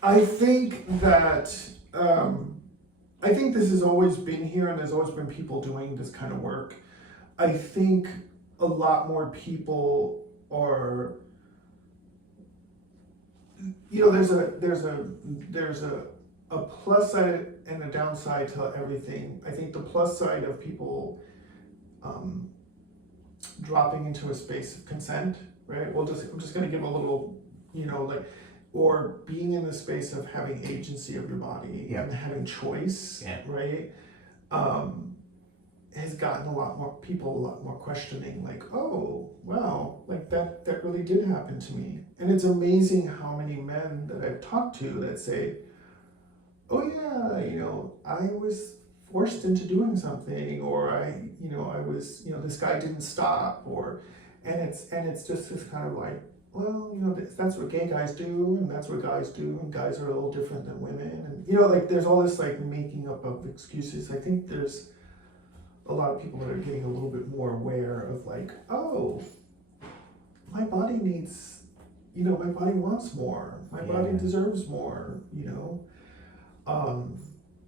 I think that I think this has always been here, and there's always been people doing this kind of work. I think a lot more people are, you know, there's a plus side and a downside to everything. I think the plus side of people dropping into a space of consent, right? I'm just going to give a little, you know, like, or being in the space of having agency of your body Yeah. and having choice, Yeah. right? Has gotten a lot more questioning, like, oh, wow, like that really did happen to me. And it's amazing how many men that I've talked to that say, oh yeah, you know, I was forced into doing something, or I was, you know, this guy didn't stop, and it's just this kind of like, well, you know, that's what gay guys do, and that's what guys do, and guys are a little different than women, and you know, like there's all this like making up of excuses. I think there's a lot of people that are getting a little bit more aware of like, oh, my body needs, you know, my body wants more, my body deserves more, you know.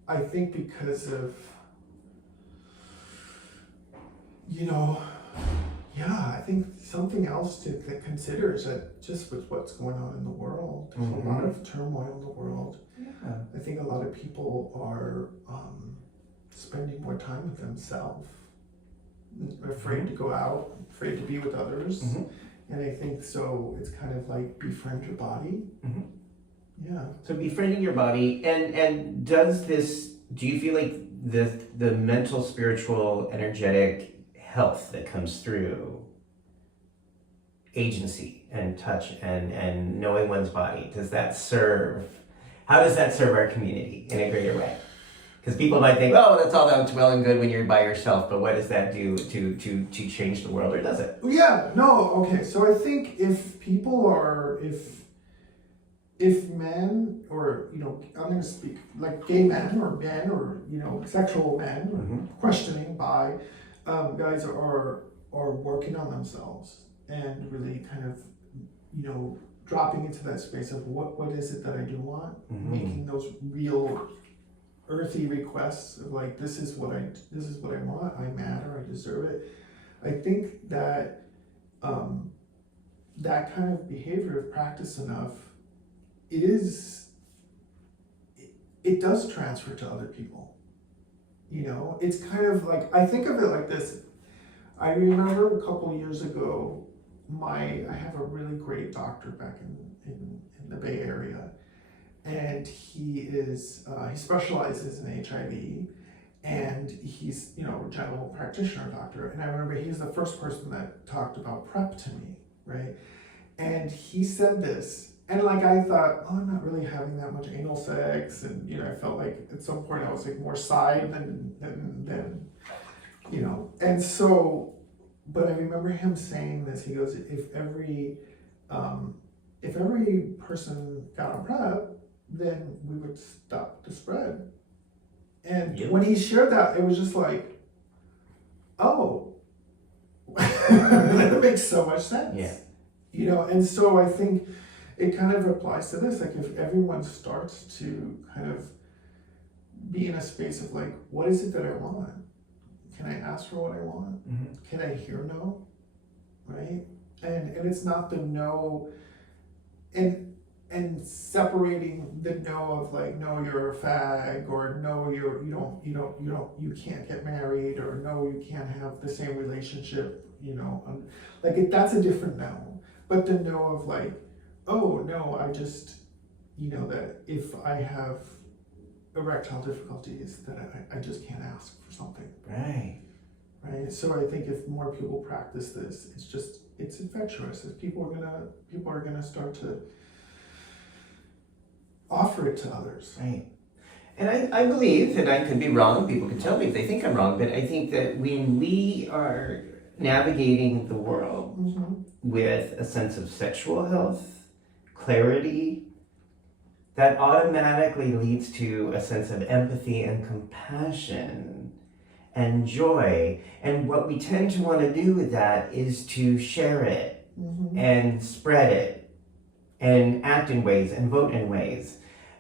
I think because of, you know, I think something else to consider is that just with what's going on in the world, there's a lot of turmoil in the world. Yeah. I think a lot of people are spending more time with themselves, afraid to go out, afraid to be with others. And I think so it's kind of like befriend your body. Yeah. So befriending your body, and do you feel like the mental, spiritual, energetic health that comes through agency and touch and knowing one's body, how does that serve our community in a greater way? Because people might think, oh, that's well and good when you're by yourself, but what does that do to change the world, or does it? Yeah, no, okay. So I think if men, or, you know, I'm going to speak like gay men, or, you know, sexual men, or questioning bi, guys are working on themselves and really kind of, you know, dropping into that space of what is it that I do want, making those real earthy requests of like, this is what I want, I matter, I deserve it. I think that that kind of behavior, if practiced enough, it does transfer to other people. You know, it's kind of like, I think of it like this. I remember a couple years ago, I have a really great doctor back in the Bay Area, and he specializes in HIV, and he's, you know, a general practitioner doctor. And I remember he's the first person that talked about PrEP to me, right? And he said this, and like I thought, oh, I'm not really having that much anal sex, and you know, I felt like at some point I was like more side than you know, and so, but I remember him saying this. He goes, if every person got on PrEP, then we would stop the spread. And when he shared that, it was just like, oh, that makes so much sense. Yeah. You know, and so I think it kind of applies to this. Like, if everyone starts to kind of be in a space of like, what is it that I want? Can I ask for what I want? Can I hear no? Right? And it's not the no, and separating the no of like, no, you're a fag, or no, you can't get married, or no, you can't have the same relationship, you know, like that's a different no. But the no of like, oh no, I just, you know, that if I have erectile difficulties, that I just can't ask for something. Right. So I think if more people practice this, it's infectious. If people are gonna start to offer it to others. Right. And I believe, and I could be wrong, people can tell me if they think I'm wrong, but I think that when we are navigating the world with a sense of sexual health, clarity, that automatically leads to a sense of empathy and compassion and joy. And what we tend to want to do with that is to share it and spread it and act in ways and vote in ways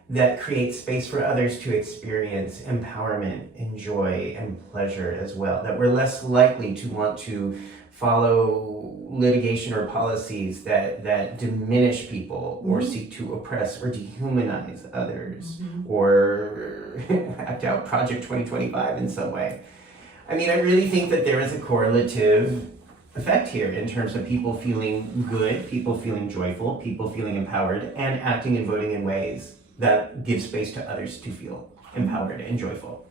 that create space for others to experience empowerment and joy and pleasure as well. That we're less likely to want to follow litigation or policies that diminish people or seek to oppress or dehumanize others or act out Project 2025 in some way. I mean, I really think that there is a correlative effect here in terms of people feeling good, people feeling joyful, people feeling empowered, and acting and voting in ways that give space to others to feel empowered and joyful.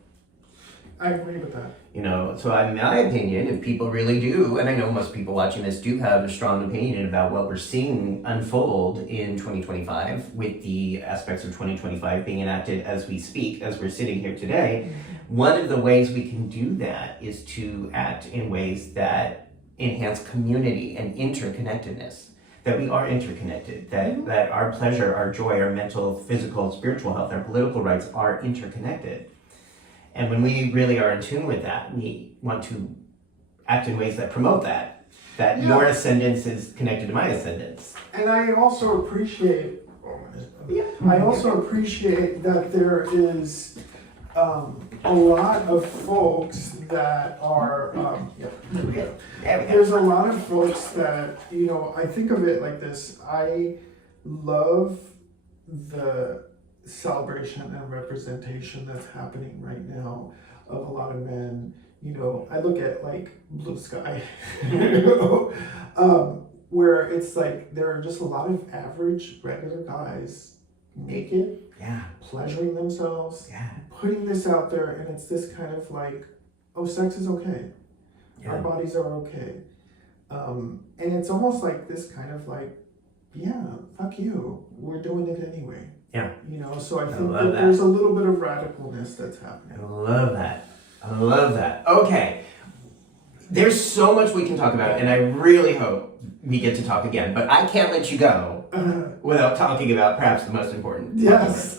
I agree with that. You know, so in my opinion, if people really do, and I know most people watching this do have a strong opinion about what we're seeing unfold in 2025 with the aspects of 2025 being enacted as we speak, as we're sitting here today, one of the ways we can do that is to act in ways that enhance community and interconnectedness. That we are interconnected, that our pleasure, our joy, our mental, physical, spiritual health, our political rights are interconnected. And when we really are in tune with that, we want to act in ways that promote that your ascendance is connected to my ascendance. And I also appreciate, that there is a lot of folks that are, there's a lot of folks that, you know, I think of it like this. I love the celebration and representation that's happening right now of a lot of men. You know, I look at like Blue Sky, where it's like there are just a lot of average, regular guys naked, pleasuring themselves, putting this out there, and it's this kind of like, oh, sex is okay. Our bodies are okay. And it's almost like this kind of like, fuck you. We're doing it anyway. Yeah. You know, so I think that there's a little bit of radicalness that's happening. I love that. Okay. There's so much we can talk about, and I really hope we get to talk again, but I can't let you go without talking about perhaps the most important. Yes.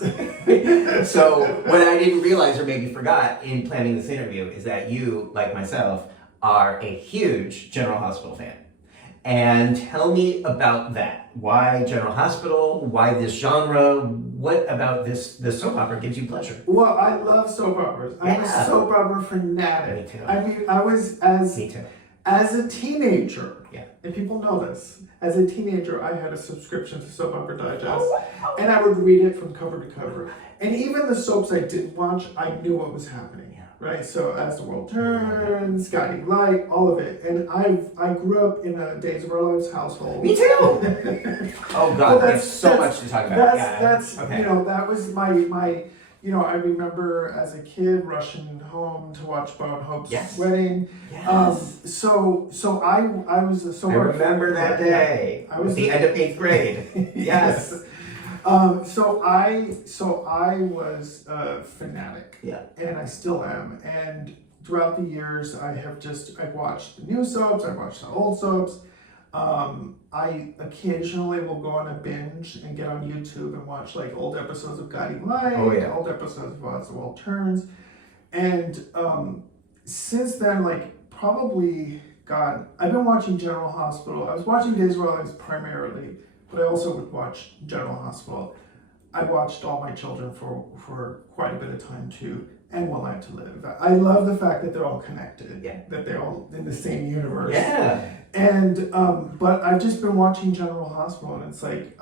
So what I didn't realize or maybe forgot in planning this interview is that you, like myself, are a huge General Hospital fan. And tell me about that. Why General Hospital? Why this genre? What about this soap opera gives you pleasure? Well, I love soap operas. I'm a soap opera fanatic. Me too. I mean, I was as a teenager, and people know this, as a teenager, I had a subscription to Soap Opera Digest, and I would read it from cover to cover. And even the soaps I didn't watch, I knew what was happening. Right, so As the World Turns, Guiding Light, all of it, and I grew up in a Days of Our Lives household. Me too. Oh God, well, there's so much to talk about. That's okay. You know, that was my you know, I remember as a kid rushing home to watch Bo and Hope's wedding. Yes. So I was a soap opera. I remember that day. I was the end of 8th grade. Yes. So I was a fanatic, and I still am. And throughout the years, I watched the new soaps, I watched the old soaps. I occasionally will go on a binge and get on YouTube and watch like old episodes of Guiding Light, old episodes of As the World Turns. And since then, like probably, God, I've been watching General Hospital. I was watching Days of Our Lives primarily, but I also would watch General Hospital. I watched All My Children for quite a bit of time too, and One Life to Live. I love the fact that they're all connected, that they're all in the same universe. Yeah. And but I've just been watching General Hospital, and it's like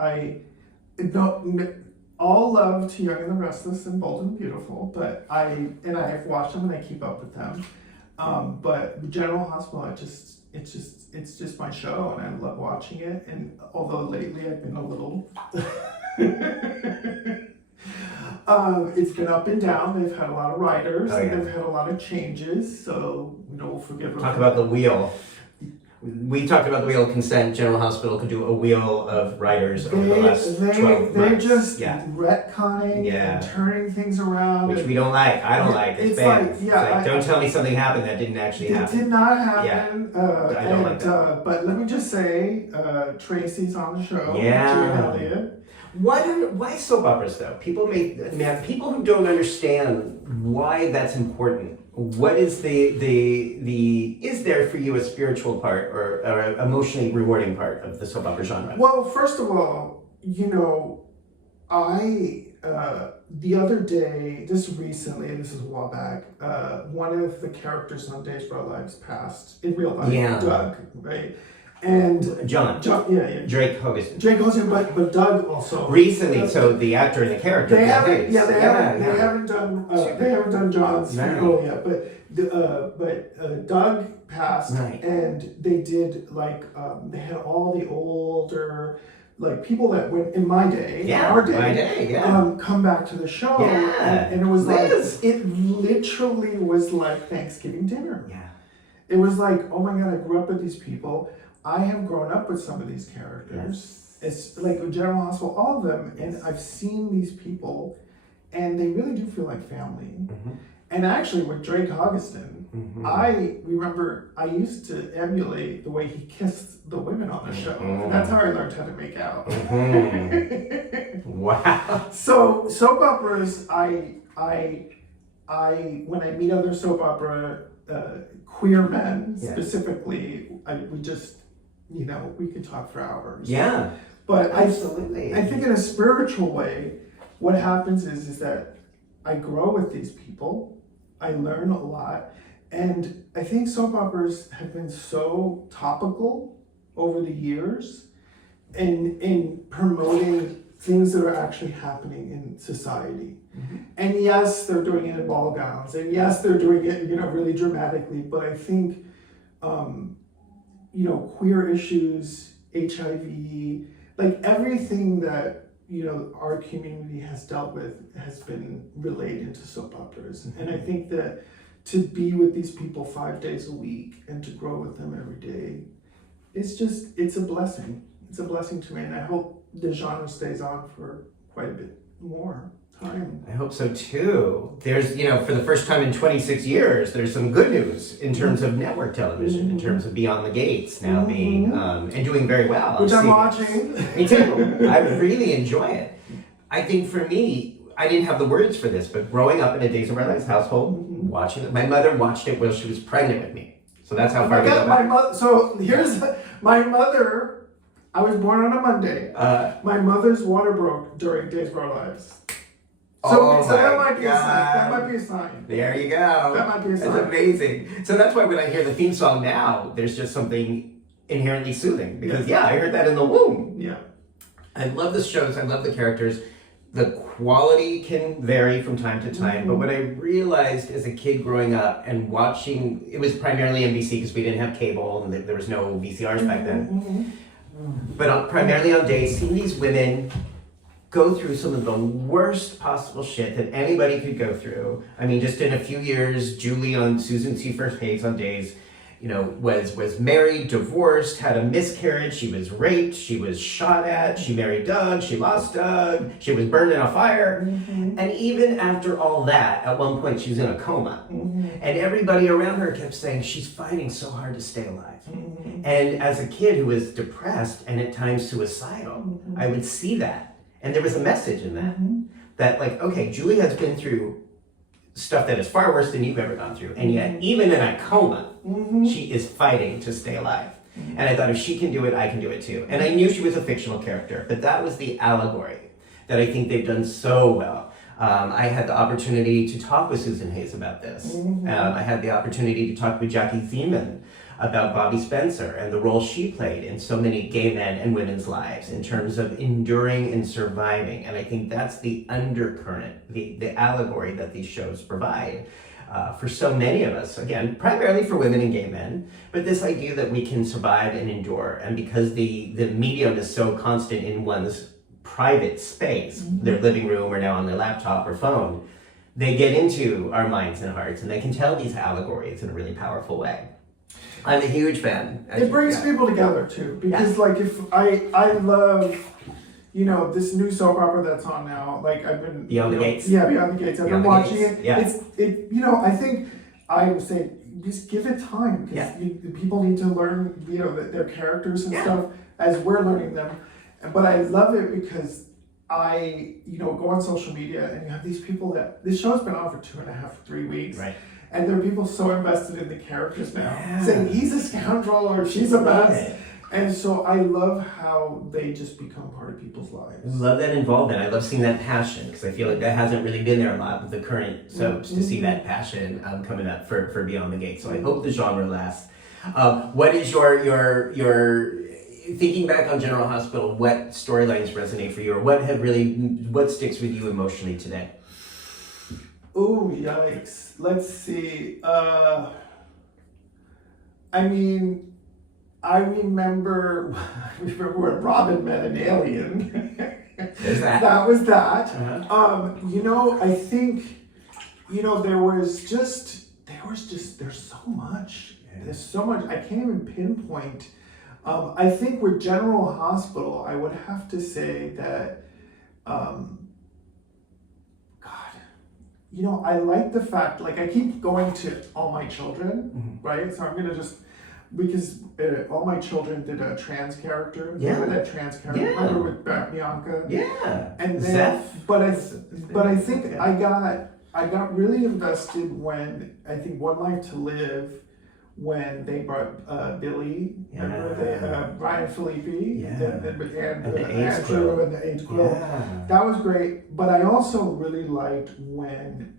all love to Young and the Restless and Bold and Beautiful, but I've watched them and I keep up with them. But General Hospital, it's just my show, and I love watching it. And although lately I've been a little, it's been up and down. They've had a lot of writers, and they've had a lot of changes. So we'll forgive them. Talk about the wheel. We talked about the wheel of consent. General Hospital could do a wheel of writers over the last 12 months. They're just retconning and turning things around. Which we don't like. I don't like. It's fans. Don't tell me something happened that didn't actually happen. It did not happen. I don't like that. But let me just say, Tracy's on the show. Yeah. Elliott. Why soap operas though? People who don't understand why that's important. What is is there for you a spiritual part or an emotionally rewarding part of the soap opera genre? Well, first of all, I the other day, this is a while back, one of the characters on Days of Our Lives passed in real life, Doug, right? And John, yeah. Drake Hogan. But Doug also Recently, so the actor and the character. They haven't done John's role yet, but Doug passed, right. And they did they had all the older people that went in my day, come back to the show, and it was it literally was like Thanksgiving dinner. Yeah, it was like, oh my God, I grew up with these people. I have grown up with some of these characters. Yes. It's like General Hospital, all of them, and I've seen these people, and they really do feel like family. Mm-hmm. And actually, with Drake Hoggeston, mm-hmm. I remember I used to emulate the way he kissed the women on the show. Mm-hmm. That's how I learned how to make out. Mm-hmm. Wow. So soap operas, I when I meet other soap opera queer men specifically, we just we could talk for hours. Yeah. But absolutely. I think in a spiritual way, what happens is that I grow with these people. I learn a lot. And I think soap operas have been so topical over the years in promoting things that are actually happening in society. Mm-hmm. And yes, they're doing it in ball gowns. And yes, they're doing it, really dramatically. But I think, queer issues, HIV, everything that, our community has dealt with has been relayed into soap operas. Mm-hmm. And I think that to be with these people 5 days a week and to grow with them every day, it's a blessing. It's a blessing to me. And I hope the genre stays on for quite a bit more time. I hope so too. There's, for the first time in 26 years, there's some good news in terms of network television, in terms of Beyond the Gates now being, and doing very well. Which I'm watching. Me too. I really enjoy it. I think for me, I didn't have the words for this, but growing up in a Days of Our Lives household, watching it, my mother watched it while she was pregnant with me. So that's how far we go back. So here's my mother. I was born on a Monday. My mother's water broke during Days of Our Lives. So that might be a sign. That might be a sign. There you go. That might be a sign. That's amazing. So that's why when I hear the theme song now, there's just something inherently soothing. Because I heard that in the womb. Yeah. I love the shows. I love the characters. The quality can vary from time to time, but what I realized as a kid growing up and watching, it was primarily NBC because we didn't have cable and there was no VCRs back then. But primarily on Days, seeing these women go through some of the worst possible shit that anybody could go through. I mean, just in a few years, Julie on Susan C. First Pays on Days, was married, divorced, had a miscarriage, she was raped, she was shot at, she married Doug, she lost Doug, she was burned in a fire. Mm-hmm. And even after all that, at one point she was in a coma. Mm-hmm. And everybody around her kept saying, she's fighting so hard to stay alive. Mm-hmm. And as a kid who was depressed and at times suicidal, I would see that. And there was a message in that, that okay, Julie has been through stuff that is far worse than you've ever gone through. And yet, even in a coma, she is fighting to stay alive. And I thought, if she can do it, I can do it too. And I knew she was a fictional character, but that was the allegory that I think they've done so well. I had the opportunity to talk with Susan Hayes about this. I had the opportunity to talk with Jackie Thiemann about Bobby Spencer and the role she played in so many gay men and women's lives in terms of enduring and surviving. And I think that's the undercurrent, the allegory that these shows provide for so many of us. Again, primarily for women and gay men, but this idea that we can survive and endure. And because the medium is so constant in one's private space, their living room or now on their laptop or phone, they get into our minds and hearts and they can tell these allegories in a really powerful way. I'm a huge fan. It brings people together too, because if I love, this new soap opera that's on now. I've been Beyond the Gates. Yeah, Beyond the Gates. I've been watching it. Yeah. I think I would say just give it time because people need to learn, their characters and stuff as we're learning them. But I love it because go on social media and you have these people that this show's been on for 2.5, 3 weeks. Right. And there are people so invested in the characters now, Yeah. saying he's a scoundrel or she's a Love mess. it. And so I love how they just become part of people's lives. I love that involvement. I love seeing that passion because I feel like that hasn't really been there a lot with the current soaps to see that passion coming up for Beyond the Gate. So I hope the genre lasts. What is your thinking back on General Hospital? What storylines resonate for you, or what sticks with you emotionally today? Oh, yikes. Let's see. I remember when Robin met an alien. There's that. That was that. Uh-huh. I think, there's so much. Yeah. There's so much. I can't even pinpoint. I think with General Hospital, I would have to say that, I like the fact, I keep going to All My Children, right? So I'm going to just, because All My Children did a trans character. Yeah. Remember that trans character? Yeah. Remember with Bianca? Yeah. And then, Zeph. but I think I got really invested when, I think One Life to Live, when they brought Billy, remember Ryan Phillippe, and the AIDS Andrew Quill. and the AIDS Quill. Yeah. That was great, but I also really liked when,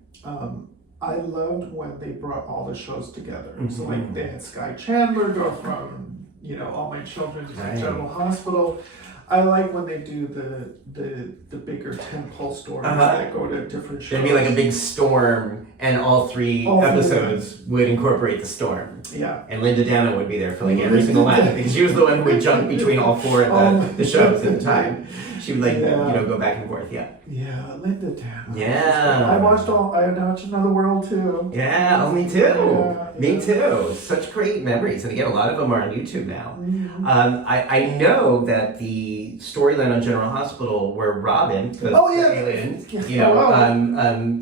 I loved when they brought all the shows together. So they had Sky Chandler go from, All My Children to General Hospital. I like when they do the bigger tentpole stories that go to different shows. There'd be like a big storm, and all three episodes would incorporate the storm. Yeah. And Linda Dano would be there for every single one, because she was the one who would jump between all four of the shows at the time. She would go back and forth. Yeah. Yeah, Linda Dano. Yeah. I watched Another World too. Yeah, me too. Yeah, Me too. Such great memories, and again, a lot of them are on YouTube now. Mm-hmm. I know that the storyline on General Hospital, where Robin, the alien,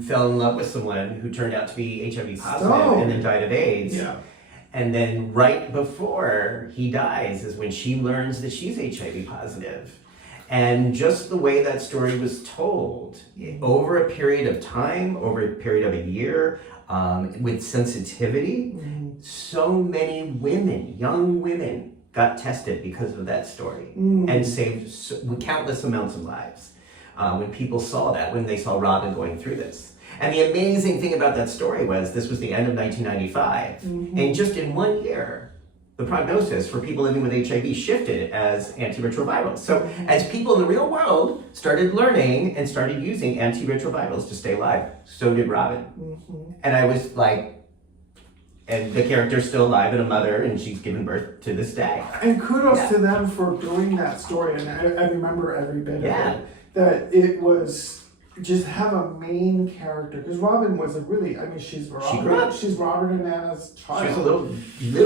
fell in love with someone who turned out to be HIV positive and then died of AIDS. Yeah. And then right before he dies is when she learns that she's HIV positive. And just the way that story was told, over a period of time, over a period of a year, with sensitivity, so many women, young women, got tested because of that story and saved countless amounts of lives. When people saw that, when they saw Robin going through this. And the amazing thing about that story was this was the end of 1995. And just in 1 year, the prognosis for people living with HIV shifted as antiretrovirals. So as people in the real world started learning and started using antiretrovirals to stay alive, so did Robin. And I was like, and the character's still alive and a mother, and she's given birth to this day. And kudos to them for doing that story. And I remember every bit of it. That it was just have a main character, because Robin was she's Robert and Anna's child. She was a little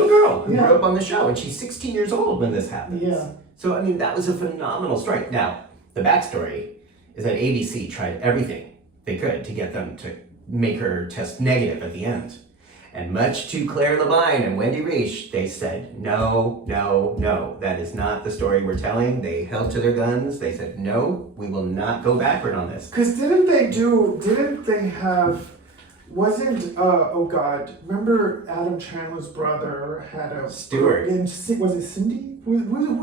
girl who grew up on the show, and she's 16 years old when this happens. Yeah. So that was a phenomenal story. Now, the backstory is that ABC tried everything they could to get them to make her test negative at the end. And much to Claire Levine and Wendy Reich, they said, no, that is not the story we're telling. They held to their guns. They said, no, we will not go backward on this. Because remember Adam Chandler's brother had a... Stuart. Was it Cindy? Ellen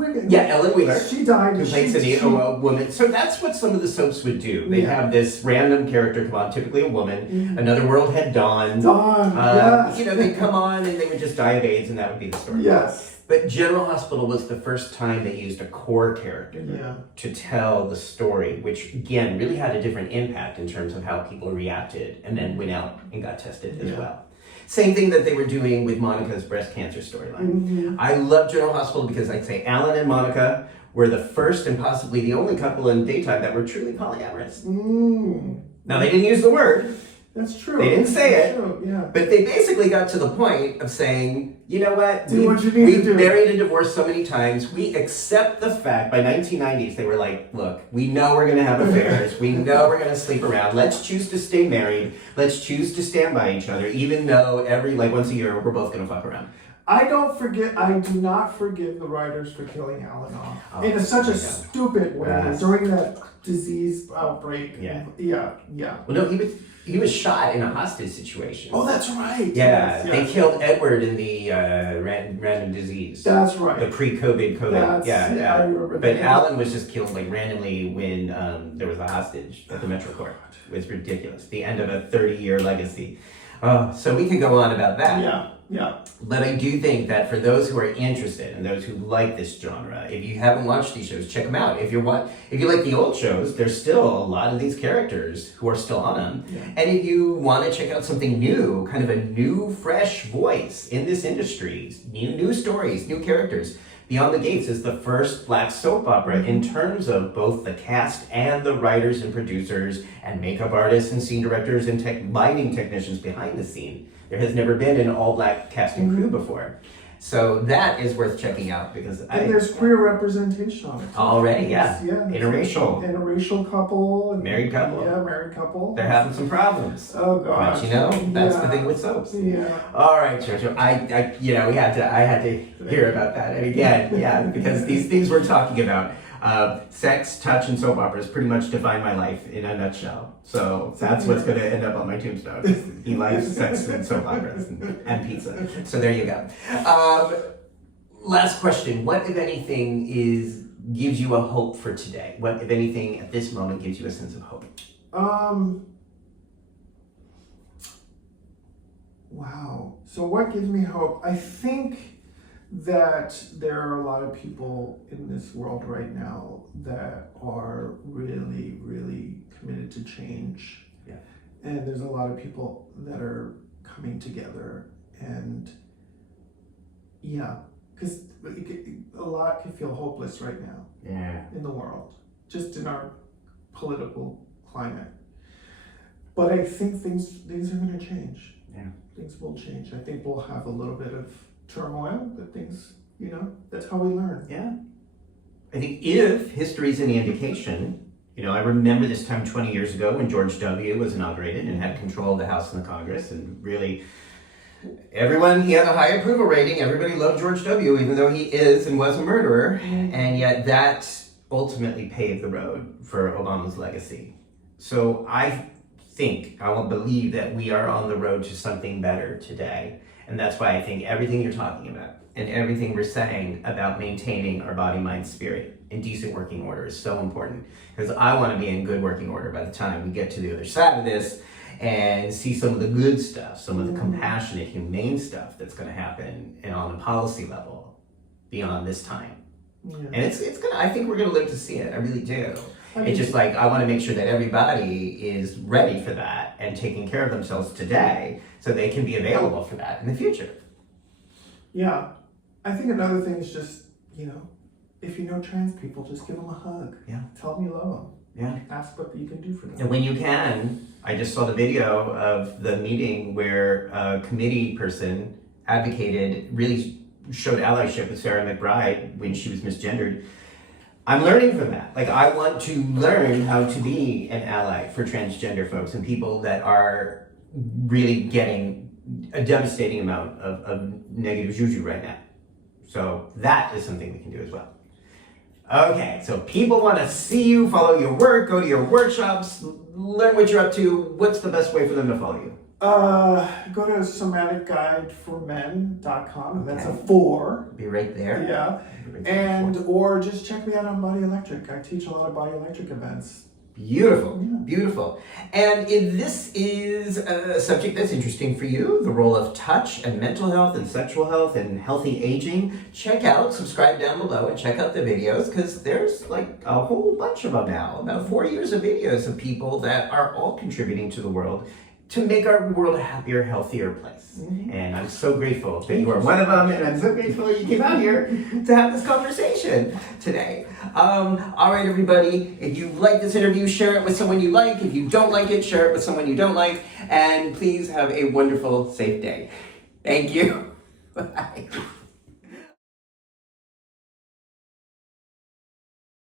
Wheeler. She died. Who played Cindy, a woman. So that's what some of the soaps would do. They'd have this random character come on, typically a woman. Another world had dawned. Yes. They'd come on and they would just die of AIDS, and that would be the story. Yes. But General Hospital was the first time they used a core character to tell the story, which again really had a different impact in terms of how people reacted and then went out and got tested as well. Same thing that they were doing with Monica's breast cancer storyline. I love General Hospital because I'd say Alan and Monica were the first and possibly the only couple in daytime that were truly polyamorous. Now, they didn't use the word. That's true. They didn't say it, yeah. But they basically got to the point of saying, you know what? We've married and divorced so many times. We accept the fact. By 1990s, they were like, look, we know we're going to have affairs. We know we're going to sleep around. Let's choose to stay married. Let's choose to stand by each other, even though once a year, we're both going to fuck around. I do not forgive the writers for killing Alan off in such a stupid way during that disease outbreak. Yeah. Yeah. Well, no, he was shot in a hostage situation. Oh, that's right. Yeah, Yes, they yes. killed Edward in the random disease. That's right. The pre-COVID COVID. I remember But that. Alan was just killed like randomly when there was a hostage at the Metro Court. It was ridiculous. The end of a 30-year legacy. So we could go on about that. Yeah. But I do think that for those who are interested and those who like this genre, if you haven't watched these shows, check them out. If you like the old shows, there's still a lot of these characters who are still on them. Yeah. And if you want to check out something new, kind of a new, fresh voice in this industry, new stories, new characters, Beyond the Gates is the first black soap opera in terms of both the cast and the writers and producers and makeup artists and scene directors and lighting technicians behind the scene. There has never been an all-black cast and crew before. So that is worth checking out because And there's queer representation on it. Too. Already, yeah. Interracial couple. And, Married couple. Yeah, married couple. They're having some problems. Oh gosh. But you know, that's the thing with soaps. Yeah. All right, Jojo. I had to hear about that. And again, yeah, because these things we're talking about, sex, touch, and soap operas pretty much define my life in a nutshell. So that's what's going to end up on my tombstone. He likes sex and soap operas and pizza. So there you go. Last question. What, if anything, gives you a hope for today? What, if anything, at this moment gives you a sense of hope? Wow. So what gives me hope? I think that there are a lot of people in this world right now that are really, really committed to change. Yeah. And there's a lot of people that are coming together and because a lot can feel hopeless right now in the world, just in our political climate. But I think things are going to change. Yeah. Things will change. I think we'll have a little bit of turmoil, but things, that's how we learn. Yeah. I think if history's any indication, I remember this time 20 years ago when George W. was inaugurated and had control of the House and the Congress, and really he had a high approval rating. Everybody loved George W., even though he is and was a murderer. And yet that ultimately paved the road for Obama's legacy. So I will believe that we are on the road to something better today. And that's why I think everything you're talking about and everything we're saying about maintaining our body, mind, spirit in decent working order is so important. Because I want to be in good working order by the time we get to the other side of this and see some of the good stuff, some of the compassionate, humane stuff that's going to happen and on the policy level beyond this time. Yeah. And it's gonna, I think we're going to live to see it. I really do. It's just like, I want to make sure that everybody is ready for that and taking care of themselves today so they can be available for that in the future. Yeah. I think another thing is just, if you know trans people, just give them a hug. Yeah. Tell them you love them. Yeah. Ask what you can do for them. And when you can, I just saw the video of the meeting where a committee person advocated, really showed allyship with Sarah McBride when she was misgendered. I'm learning from that. Like, I want to learn how to be an ally for transgender folks and people that are really getting a devastating amount of negative juju right now. So that is something we can do as well. Okay, so people want to see you, follow your work, go to your workshops, learn what you're up to. What's the best way for them to follow you? Go to somaticguideformen.com. That's a 4. Be right there. Yeah. Or just check me out on Body Electric. I teach a lot of Body Electric events. Beautiful, Yeah. beautiful. And if this is a subject that's interesting for you, the role of touch and mental health and sexual health and healthy aging, subscribe down below and check out the videos, because there's like a whole bunch of them now, about 4 years of videos of people that are all contributing to the world to make our world a happier, healthier place. Mm-hmm. And I'm so grateful that you are one of them, and I'm so grateful that you came out here to have this conversation today. All right, everybody, if you like this interview, share it with someone you like. If you don't like it, share it with someone you don't like. And please have a wonderful, safe day. Thank you. Bye.